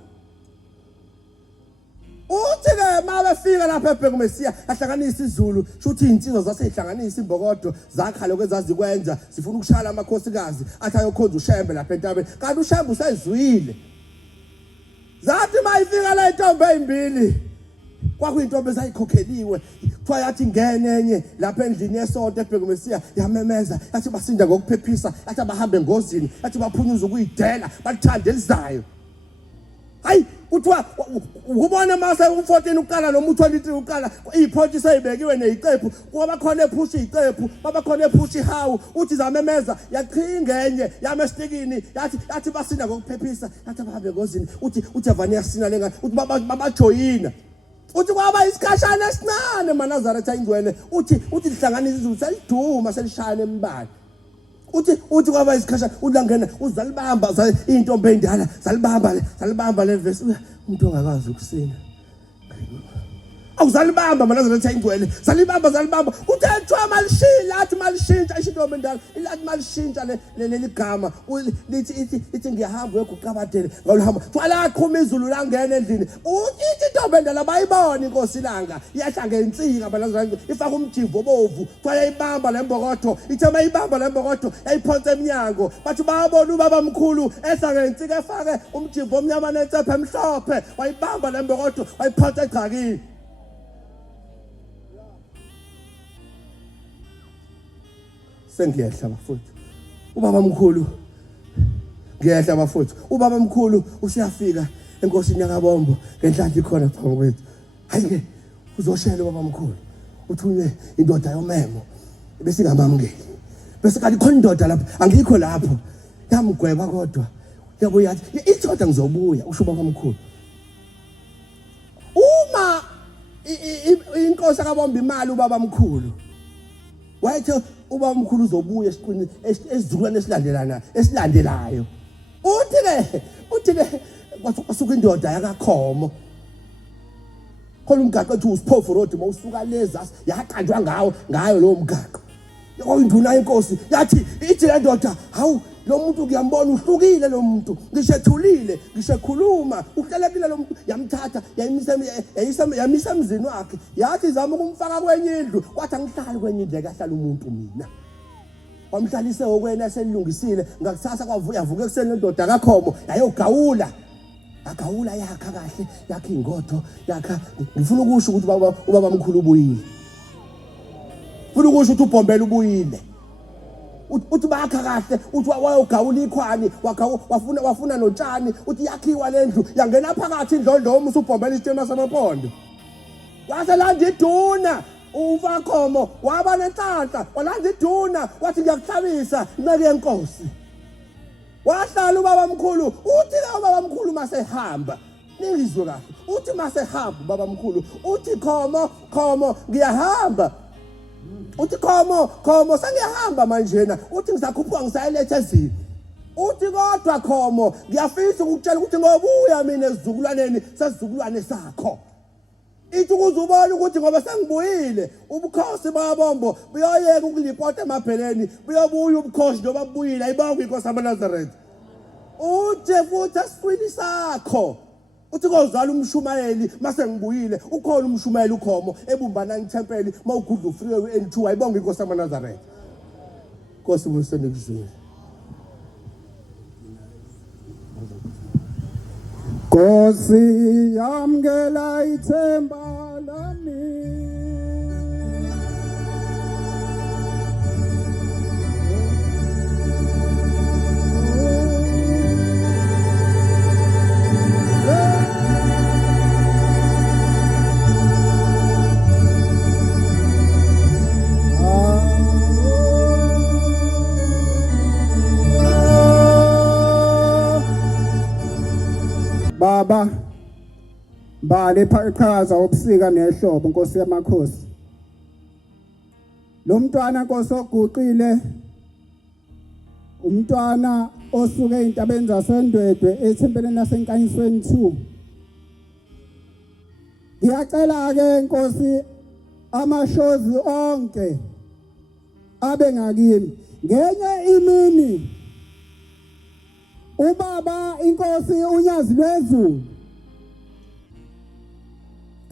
uthi ke mabefika lapha eBhekumesiya ahlanganisa izulu shuthi insizwa zasehlanganisa imbokodo zakha lokho ezazikwenza sifuna ukushala amakhosikazi athi ayokhonza uShembe lapha entabeni kanti uShembe usezwile zathi mayifika la intombi ezimbili kwakuyintombi ezayikhokheliwe kuthiwa yathi ngene enye lapha endlini yesonto eBhekumesiya yamemeza yathi basinda ngokuphephisa yathi abahambe ngozini yathi baphunyuza ukuyidela bathande elizayo hayi uthiwa ubona mase u14 uqala noma u23 uqala iphonti seyibekiwe neyicephu kuba khona ephusha icephu baba khona ephusha ihawu uthi zamemeza yaqhinga enye yamestikini yathi basinda ngokuphephisa yathi abahambe ngozini uthi avani yasina lenga uthi babajoyina uthi kwaba isikhashana esincane manazaretha ingcwele uthi lihlanganisa izulu seliduma selishaya embali uthi kwaba isikhashana ulangena uzalibamba intombi endala zalibamba le verse umuntu ongakazi ukusina awuzalibamba manazaretha ingcwele zalibamba uthi ethiwa malishila ishintsha ishintombi endala ilathi malishintsha leli gama lithi ngiyahamba uyoguqabadele ngoluhamba twala qhuma izulu langena endlini ithi intombi endala bayibona inkosi ilanga iyahlanga insika balazange ifaka umjivo obovu twala ibamba lembokotho ithe mayibamba lembokotho yayiphonsa eminyango bathi bayabona ubaba mkhulu ehlanga insika efake umjivo omnyama nensephe emhlophe wayibamba lembokotho wayiphonsa egcakini. Sengiyehla bafuthu ubaba mkhulu ngiyehla bafuthu ubaba mkhulu usiyafika enkosini yakabombo ngenhlanhla ikhona phambi kwethu hayi ke uzoshela ubaba mkhulu uthunywe indoda yomemo bese ngamamngeli bese kanti khona indoda lapha angikho lapho yamgweba kodwa yabuya yathi indoda ngizobuya usho ubaba mkhulu uma inkosi yakabombo imali ubaba mkhulu wayethe ubaba mkhulu uzobuya esiqini esizukulwane esilandelayo uthi ke kwasuka indoda yakakhomo khona umgaqo ethi usiphofu road mawusuka lezas yaqanjwa ngayo lo mgaqo induna inkosi yathi ithi le ndoda hawu lo muntu kuyambona uhlukile lo muntu ngishethulile ngishekhuluma uhlelekile lo muntu yamthatha yamisa emzini wakhe yathi izama ukumfaka kwenye indlu kwathi angihlali kwenye indlu ekahlala umuntu mina wamhlalise okwena selungisile ngakusasa yavuka ekuseni le ndoda kakhomo yayogawula agawula yakha kahle yakha ingodo yakha ngifuna ukusho ukuthi ubaba mkhulu ubuyile ufuna ukusho ukuthi uBhombela ubuyile uthi bakha kahle uthi wayogawula ikhwani wafuna notshani uthi yakhiwa lendlu yangena phakathi indlondlomo usuBhombela isitema samapondo waselanda iduna uvakhomo waba nenhlanhla walanda iduna wathi ngiyakuhlabisa inceke yenkosi wahlala ubaba mkhulu uthi la ubaba mkhulu masehamba ningizwe kahle uthi masehamba ubaba mkhulu uthi khomo ngiyahamba uthi khomo sengiyahamba manjena uthi ngisakhuphuka ngisayilethe ezini uthi kodwa khomo ngiyafisa ukutshela ukuthi ngobuya mina esizukulwaneni sesizukulwane sakho ithi ukuzubona ukuthi ngoba sengibuyile ubukhosi babombo buyoyeka ukulipota emabheleni buyobuya ubukhosi noma bubuyile ayibonga inkosi yamaNazaretha uthi futhi esifwini sakho uthi kozala umshumayeli mase ngibuyile ukhona umshumayeli ukhomo ebumbana ngithempeli mawugudla ufriwe N2 ayibonga inkosi yamaNazaretha Nkosi museni kuzwile Nkosi yamkela ithemba lami Baba bale iqhaza obusika nehlobo Nkosi yamakhosi lo mntwana Nkosi oguqile umntwana osuke eintabeni zasendwedwe ethempeleni lasenkanyisweni 2 ngiyacela ke Nkosi amashozi onke abe ngakimi ngenye imini ubaba inkosi unyazi lwezulu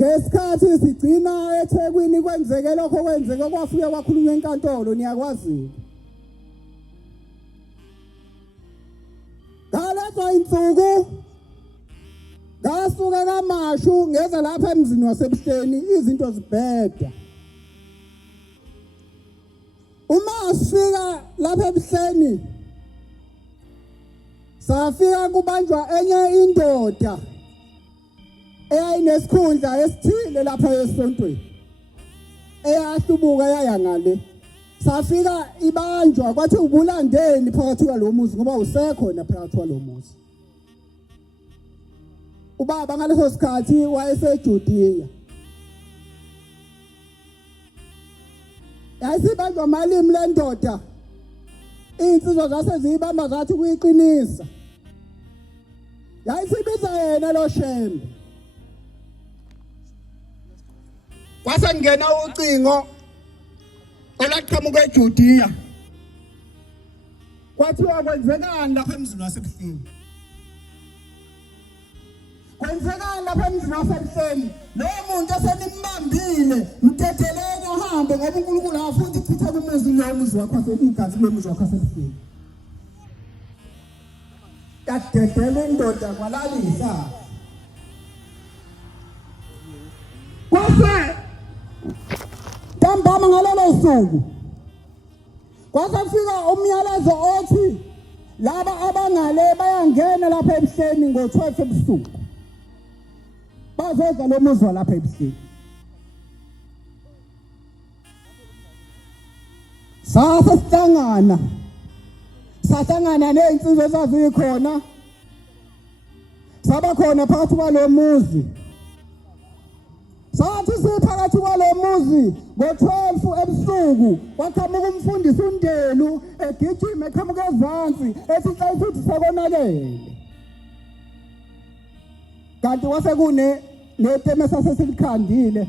ngesikhathi sigcina eThekwini kwenzeke lokho kwenzeke kwafika kwakhulunywa enkantolo niyakwazi ngalethwa insuku ngasuka kaMashu ngeza lapha emzini wasebuhleni izinto zibheda uma sifika lapha ebuhleni safika kubanjwa enye indoda eyayinesikhundla esithile lapha esontweni eyahlubuka yaya ngale safika ibanjwa kwathi ubulandeni phakathi kwalo muzi ngoba usekho phakathi kwalo muzi ubaba ngaleso sikhathi wayeseJudiya yasibanjwa malimi lendoda insizwa zasezibamba zathi kuyiqinisa yayisibiza yena lo Shembe kwase ngena ucingo olaqhamuka eJudiya kwathiwa kwenzekani lapha emzini wasebuhleni kwenzekani lapha emzini wasebuhleni lowo muntu esenimbambile mthetheleni ahambe ngoba uNkulunkulu akafuni ukuchitha kumuzi lo muzi wakho waseligazi lomuzi wakho wasebuhleni kadedele indoda kwalalisa kwase ntambama ngalelo suku kwasafika umyalezo othi laba abangale bayangena lapha ebuhleni ngo-12 ebusuku bazoza lo muzi walapha ebuhleni sahlangana ney'nsizwa ezazikhona sabakhona phakathi kwalo muzi sathi siphakathi kwalo muzi ngo-12 ebusuku kwaqhamuka umfundisi uNdelu egijima eqhamuka ezansi ethi xa futhi sekonakele kanti kwasekune neteme sasesikhandile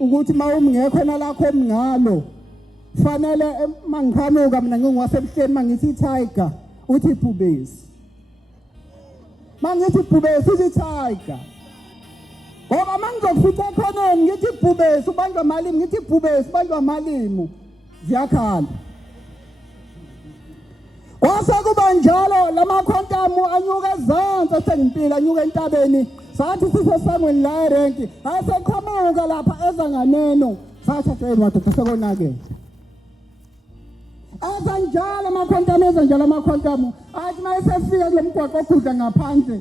ukuthi mawumngekho nalakho omngalo fanele mangiqhamuka mina ngingowasebuhleni mangithi tiger uthi Bhubesi mangithi Bhubesi uthi tiger ngoba mangizokufica ekhoneni ngithi Bhubesi ubanjwa malimi ngithi Bhubesi ubanjwa malimi ziyakhala kwase kuba njalo lamakhontamu anyuka ezansi esengimpila anyuka entabeni sathi sisesangweni la erenki aseqhamuka lapha ezanganeno sathi madoda sekonakele azanjalo amakhontamu athi mayesefika kulo mgwaqo ogudla ngaphandle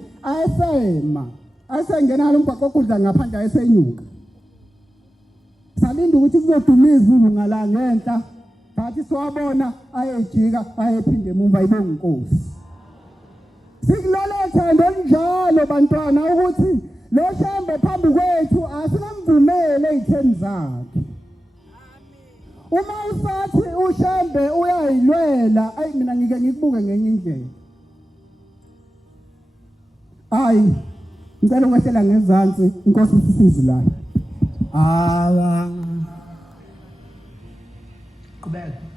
ayesengena lo mgwaqo ogudla ngaphandle ayesenyuka salinda ukuthi kuzoduma izulu ngala ngenhla bathi siwabona ayejika ayephinde emuva ibonga inkosi sikulole thando njalo bantwana ukuthi lo shembe phambi kwethu asinamvumele ezitheni zakhe uma usathi ushembe uyayilwela ayi mina ngike ngikubuke ngenye indlela ayi ngicela ungehlela ngezansi inkosi isisize la qhubeka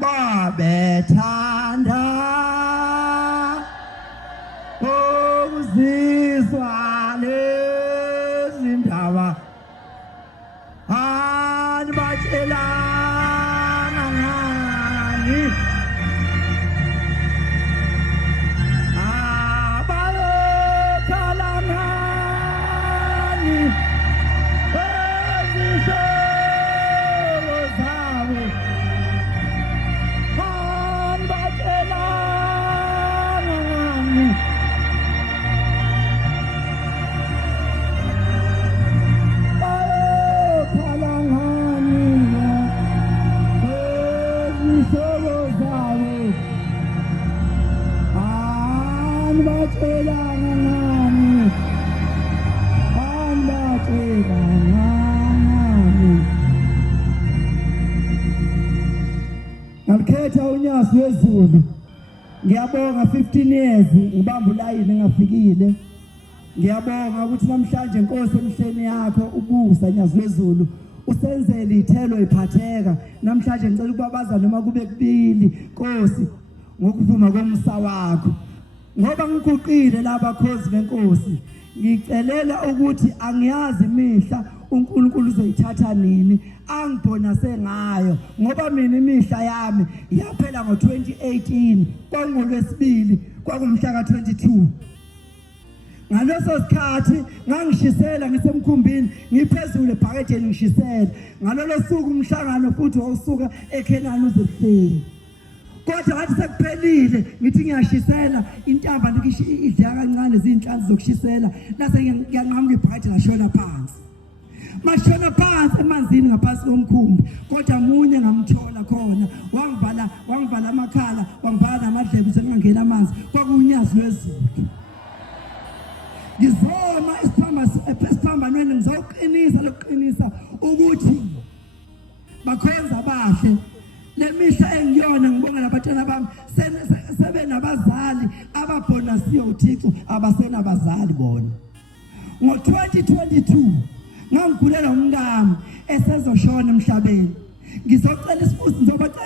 babethanda ukuzizwa lezi ndaba batshelana ngani abayokhala ngani ezisholo zabo batshelana ngani Ngikhetha uNyazi wezulu ngiyabonga 15 years ngibamba ulayini engafikile ngiyabonga ukuthi namhlanje inkosi emhleni yakho ubusa Nyazi wezulu usenzele ithelo iphatheka namhlanje ngicela ukubabaza noma kube kubili Nkosi ngokuvuma komsa wakho ngoba ngiguqile labakhozi benkosi ngicelela ukuthi angiyazi imihla uNkulunkulu uzoyithatha nini angibona sengayo ngoba mina imihla yami yaphela ngo2018 kwangolwesibili kwakumhla ka22 ngaleso sikhathi ngangishisela ngisemkhumbini ngiphezulu ebhaketheni ngishisela ngalolo suku umhlangano futhi wawusuka eKenani uzehleli kodwa ngathi sekuphelile ngithi ngiyashisela intamba idla kancane izinhlanzi zokushisela nase ngiyanqamuka ibhakede lashona phansi mashona phansi emanzini ngaphansi komkhumbi kodwa munye ngamthola khona wangivala amakhala wangivala namadlebe sengangena amanzi kwakuNyazi wezulu ngizoma isithamba esiphambanweni ngizoqinisa lokuqinisa ukuthi bakhonza bahle le mihla engiyona ngibonga labatana bami sebe nabazali ababhonasiwe uThixo abasenabazali bona ngo-2022 ngangigulela umngami esezoshona emhlabeni ngizocela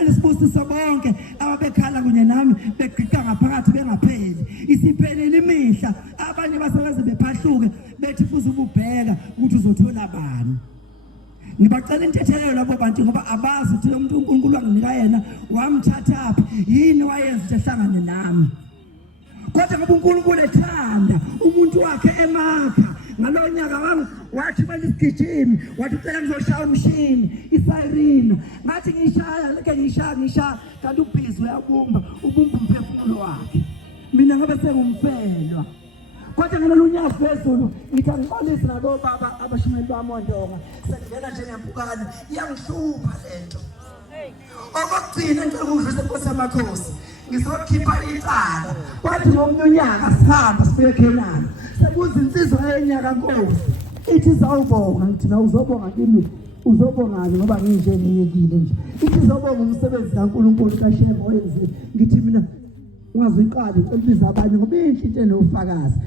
isibusiso bonke ababekhala kunye nami begiqa ngaphakathi bengapheli isiphelile imihla abanye basebenze bephahluke bethi futhi ububheka ukuthi uzothola bani ngibacela intethelelo labo bantu ngoba abazi ukuthi lo muntu uNkulunkulu wanginika yena wamthathaphi yini wayenza ukuthi ehlangane nami kodwa ngoba uNkulunkulu ethanda umuntu wakhe emakha ngalo nyaka wathi balisigijimi wathi ucela ngizoshaya umshini isirina ngathi ngishaya leke ngishaya kanti ubhizi uyabumba umphefumulo wakhe mina ngabe sengumfelwa kodwa ngalolu nyaka phezulu ngithi angixolisi nalo baba abashimeli bami ondonga sengena njengempukane iyangihlupha lento okugcina ngicela ukudlulisa Nkosi yamakhosi ngizokhipha icala kwathi ngomnye unyaka sihamba sifike eKhenani sekuza insizwa yenyaka Nkosi ithi zawubonga ngithi na uzobonga kimi uzobongani ngoba nginje ngiyekile nje ithi uzobonga umsebenzi kaNkulunkulu kaShema oyenze ngithi mina ungaziqali elibiza abanye ngoba inhle into enofakazi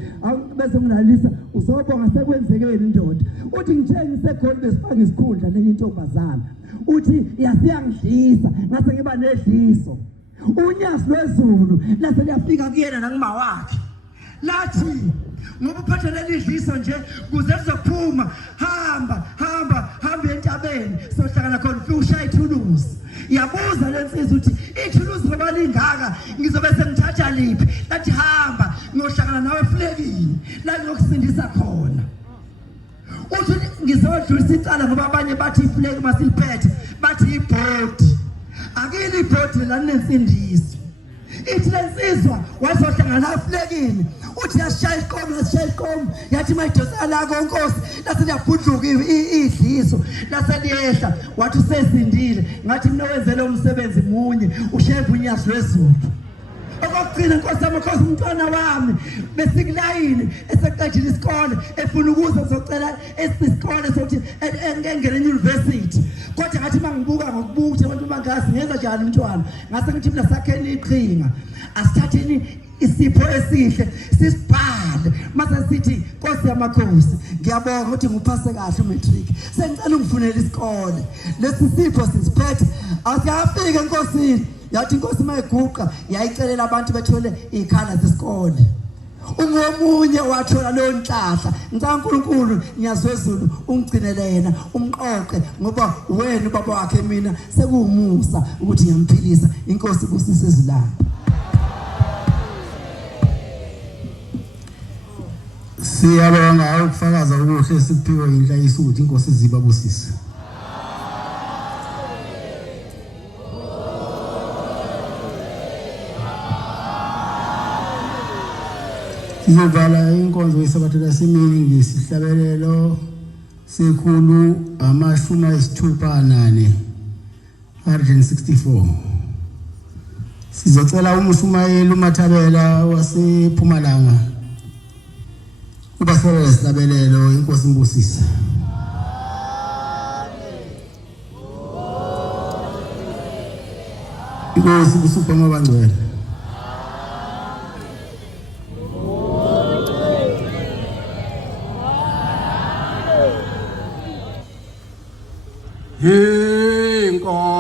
bese ngilalisa uzobonga sekwenzekeni indoda uthi ngitshengise khona besifaka isikhundla lenye intombazana uthi yasiyangidlisa ngase ngiba nedliso unyasi lwezulu lase liyafika kuyena nangima wakhe lathi ngoba uphathelele idliso nje kuze lizophuma hamba entabeni sohlangana khona ufike ushaya ithuluzi yabuza lensizwa uthi ithuluzi ngoba lingaka ngizobe sengithatha liphi lathi hamba ngiyohlangana nawe eflekini la ngiyokusindisa khona uthi ngizodlulisa icala ngoba abanye bathi ifleki masiliphethe bathi ibhodi akili ibhodi la nensindiso ithi lensizwa wazohlangana eflekini uthi yashaya iqomo yathi mayidosa la konkosi lase liyabhudluka idliso lase liyehla wathi usesindile ngathi mina wenzele umsebenzi munye usheva unyasi lwezulu okugcina Nkosi yamakhosi umntwana wami besikulayini eseqedile isikole efuna ukuza ngizocela isikole sokuthi engene euniversity kodwa ngathi mangibuka ngokubuka abantu bangazi ngenza njani umntwana ngase ngithi mina sakheni iqhinga asithatheni isipho esihle sisibhale mase sithi Nkosi yamakhosi ngiyabonga ukuthi ngiphase kahle umatric sengicela ungifunele isikole lesi sipho sisiphethe asiyafika enkosini yathi Inkosi mayiguqa yayicelela abantu bethole ikhala zesikole ungomunye wathola leyo nhlahla ngicela uNkulunkulu ngiyazwezulu ungigcinele yena umqoqe ngoba wena ubaba wakhe mina sekuwumusa ukuthi ngiyamphilisa Inkosi kusise izilanga siyabonga ukufakaza okuhle esiphiwe inhlayiso ukuthi Inkosi zibabusise sizovala inkonzo yesabatha lasemini ngesihlabelelo sekhulu amashumi ayisithupha nane 164 sizocela uMshumayeli uMathabela wasePhumalanga ubasebenzele isihlabelelo Inkosi imbusise Inkosi busupha amabangcwele inkonzo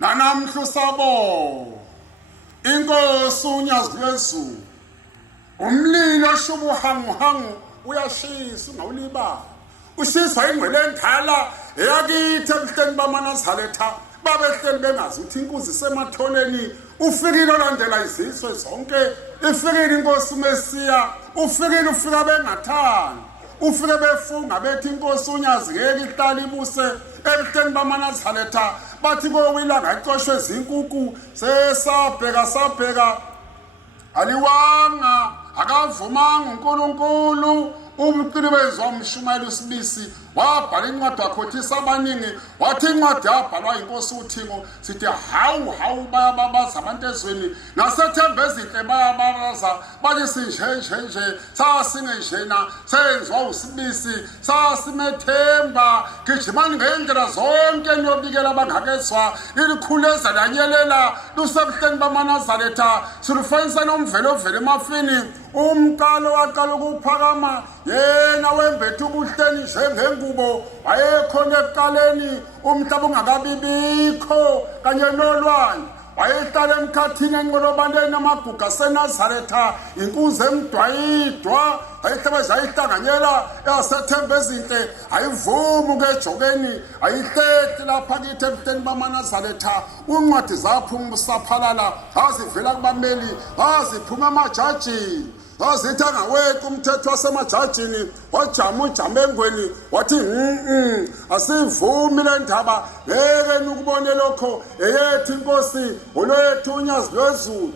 nanamhla sabo inkosi unyazi lwezulu umlilo shubu hangu uyashisa ungawulibala ushiswa ingqele endala eyakithi ebuhleni bamanazareta babehleli bengazi ukuthi inkunzi isemathoneni ufikile olandela izizwe zonke ifikile inkosi uMesiya ufika bengathandi ufike befunga bethi inkosi unyazi ngeke ihlala ibuse ebuhleni bamanazareta bathi kowilanga icoshwe zinkukhu sabheka aliwanga akavumanga uNkulunkulu umqili bezwa umshumayeli usibisi wabhala incwadi wakhothisa abaningi wathi incwadi yabhalwa inkosi uThimo sithi hawu bayababaza abantu ezweni nasethemba ezinhle bayababaza bathi sinje sasinge njena senzwa usibisi sasimethemba gijimani ngendlela zonke niyobikela abangakezwa lilikhuleza lanyelela lusebuhleni bamanazareta silufanisa nomvelo emafini umqalo waqala ukuphakama yena wembethe ubuhleni njengengubo wayekhona ekuqaleni umhlaba ungakabibikho kanye nolwandle wayehlala emkhathini enqolobaneni amagugu aseNazareta inkunzi emdwayidwa ayihlaba zayihlanganyela yasethemba ezinhle ayivumi ukejokeni ayihlehli lapha kithi ebuhleni bamanazareta uncwadi zaphuma usaphalala azivela kubameli aziphuma emajajini wazithi angaweqi umthetho wasemajajini wajama ujamengweni wathi asivumi le ndaba ngeke nikubone lokho eyethu inkosi uloyethu unyazi lwezulu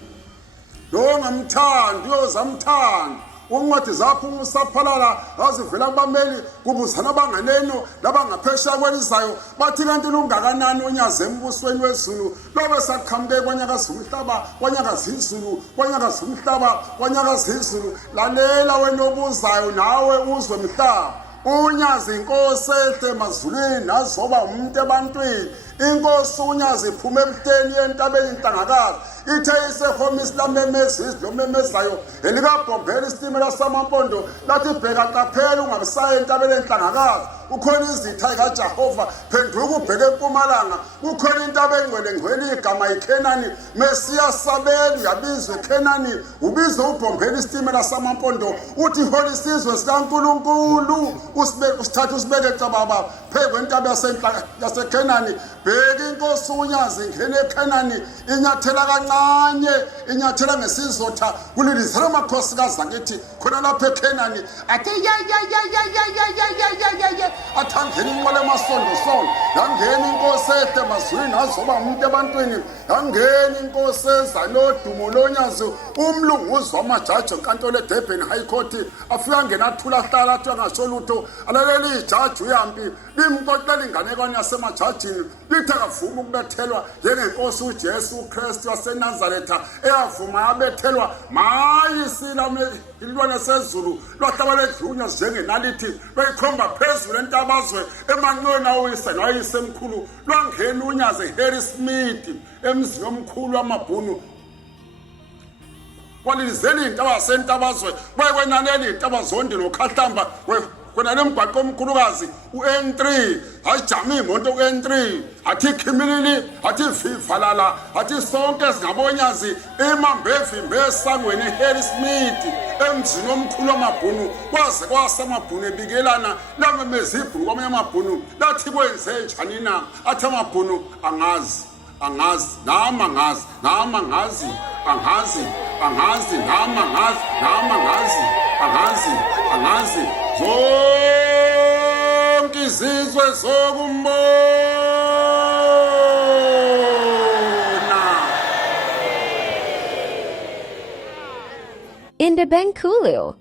lo ngamthandi uyozamthanda uncwadi zaphuma usaphalala azivela kubameli kubuzana abanganeno labangaphesheya kwelizayo bathi kanti lungakanani unyazi embusweni wezulu lobe saqhamuke kwanyakaza umhlaba kwanyakaza izulu kwanyakaza umhlaba kwanyakaza izulu lalela wena obuzayo nawe uzwe mhlaba unyazi inkosi ehle emazulwini nazoba umuntu ebantwini inkosi unyazi iphuma ebuhleni yentabeni inhlangakazi ithe isehomisi lamemezisi lomemezayo elikabhombela isitimela samampondo lathi bheka qaphela ungabisayo entabeni enhlangakazi ukhona izitha kaJehova phenduka ubheke empumalanga kukhona intaba engcwele igama iKhenani Mesiya sabeli yabizwa iKhenani ubizwe ubhombela isitimela samampondo uthi holi isizwe sikaNkulunkulu usithatha usibeke ecababa phekwe intaba yaseKhenani bheka inkosi unyazi ingene eKhenani inyathela kancane inyathela ngesizotha kulilizela amakhosikazi akithi khona lapha eKhenani athi athangena inqola emasondo yangena inkosi ehle emazulwini azoba umuntu ebantwini yangena inkosi eza nodumo lonyazi umlunguzi wamajaji enkantolo eDurban High Court afika ngena athula hlala athi angasho lutho alaleli ijaji uyampi limxoxela inganekwane yasemajajini lithi akavuma ukubethelwa njengenkosi uJesu uKristu waseNazareta eyavuma yabethelwa mayisila ilwane sezulu lwahlaba ledlunya njengenalithi beyikhomba phezulu entabazwe emanqweni awuyise noyise emkhulu lwangena unyazi Harry Smith emzini omkhulu wamabhunu kwalilizela intaba yasentabazwe kwekwenaneli intaba zonke nokhahlamba kona lemgwaqo omkhulukazi uN3 ajama imoto kuN3 athi khimilili athi vivalala athi sonke singabonyazi emambe evimbe esangweni Harry Smith emzini omkhulu wamabhunu kwaze kwasamabhunu ebikelana lamemezibhunu kwamanye amabhunu lathi kwenze njani na athi amabhunu angazi zonke izizwe zokumbona. Indabankulil.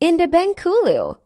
Indebenkulu.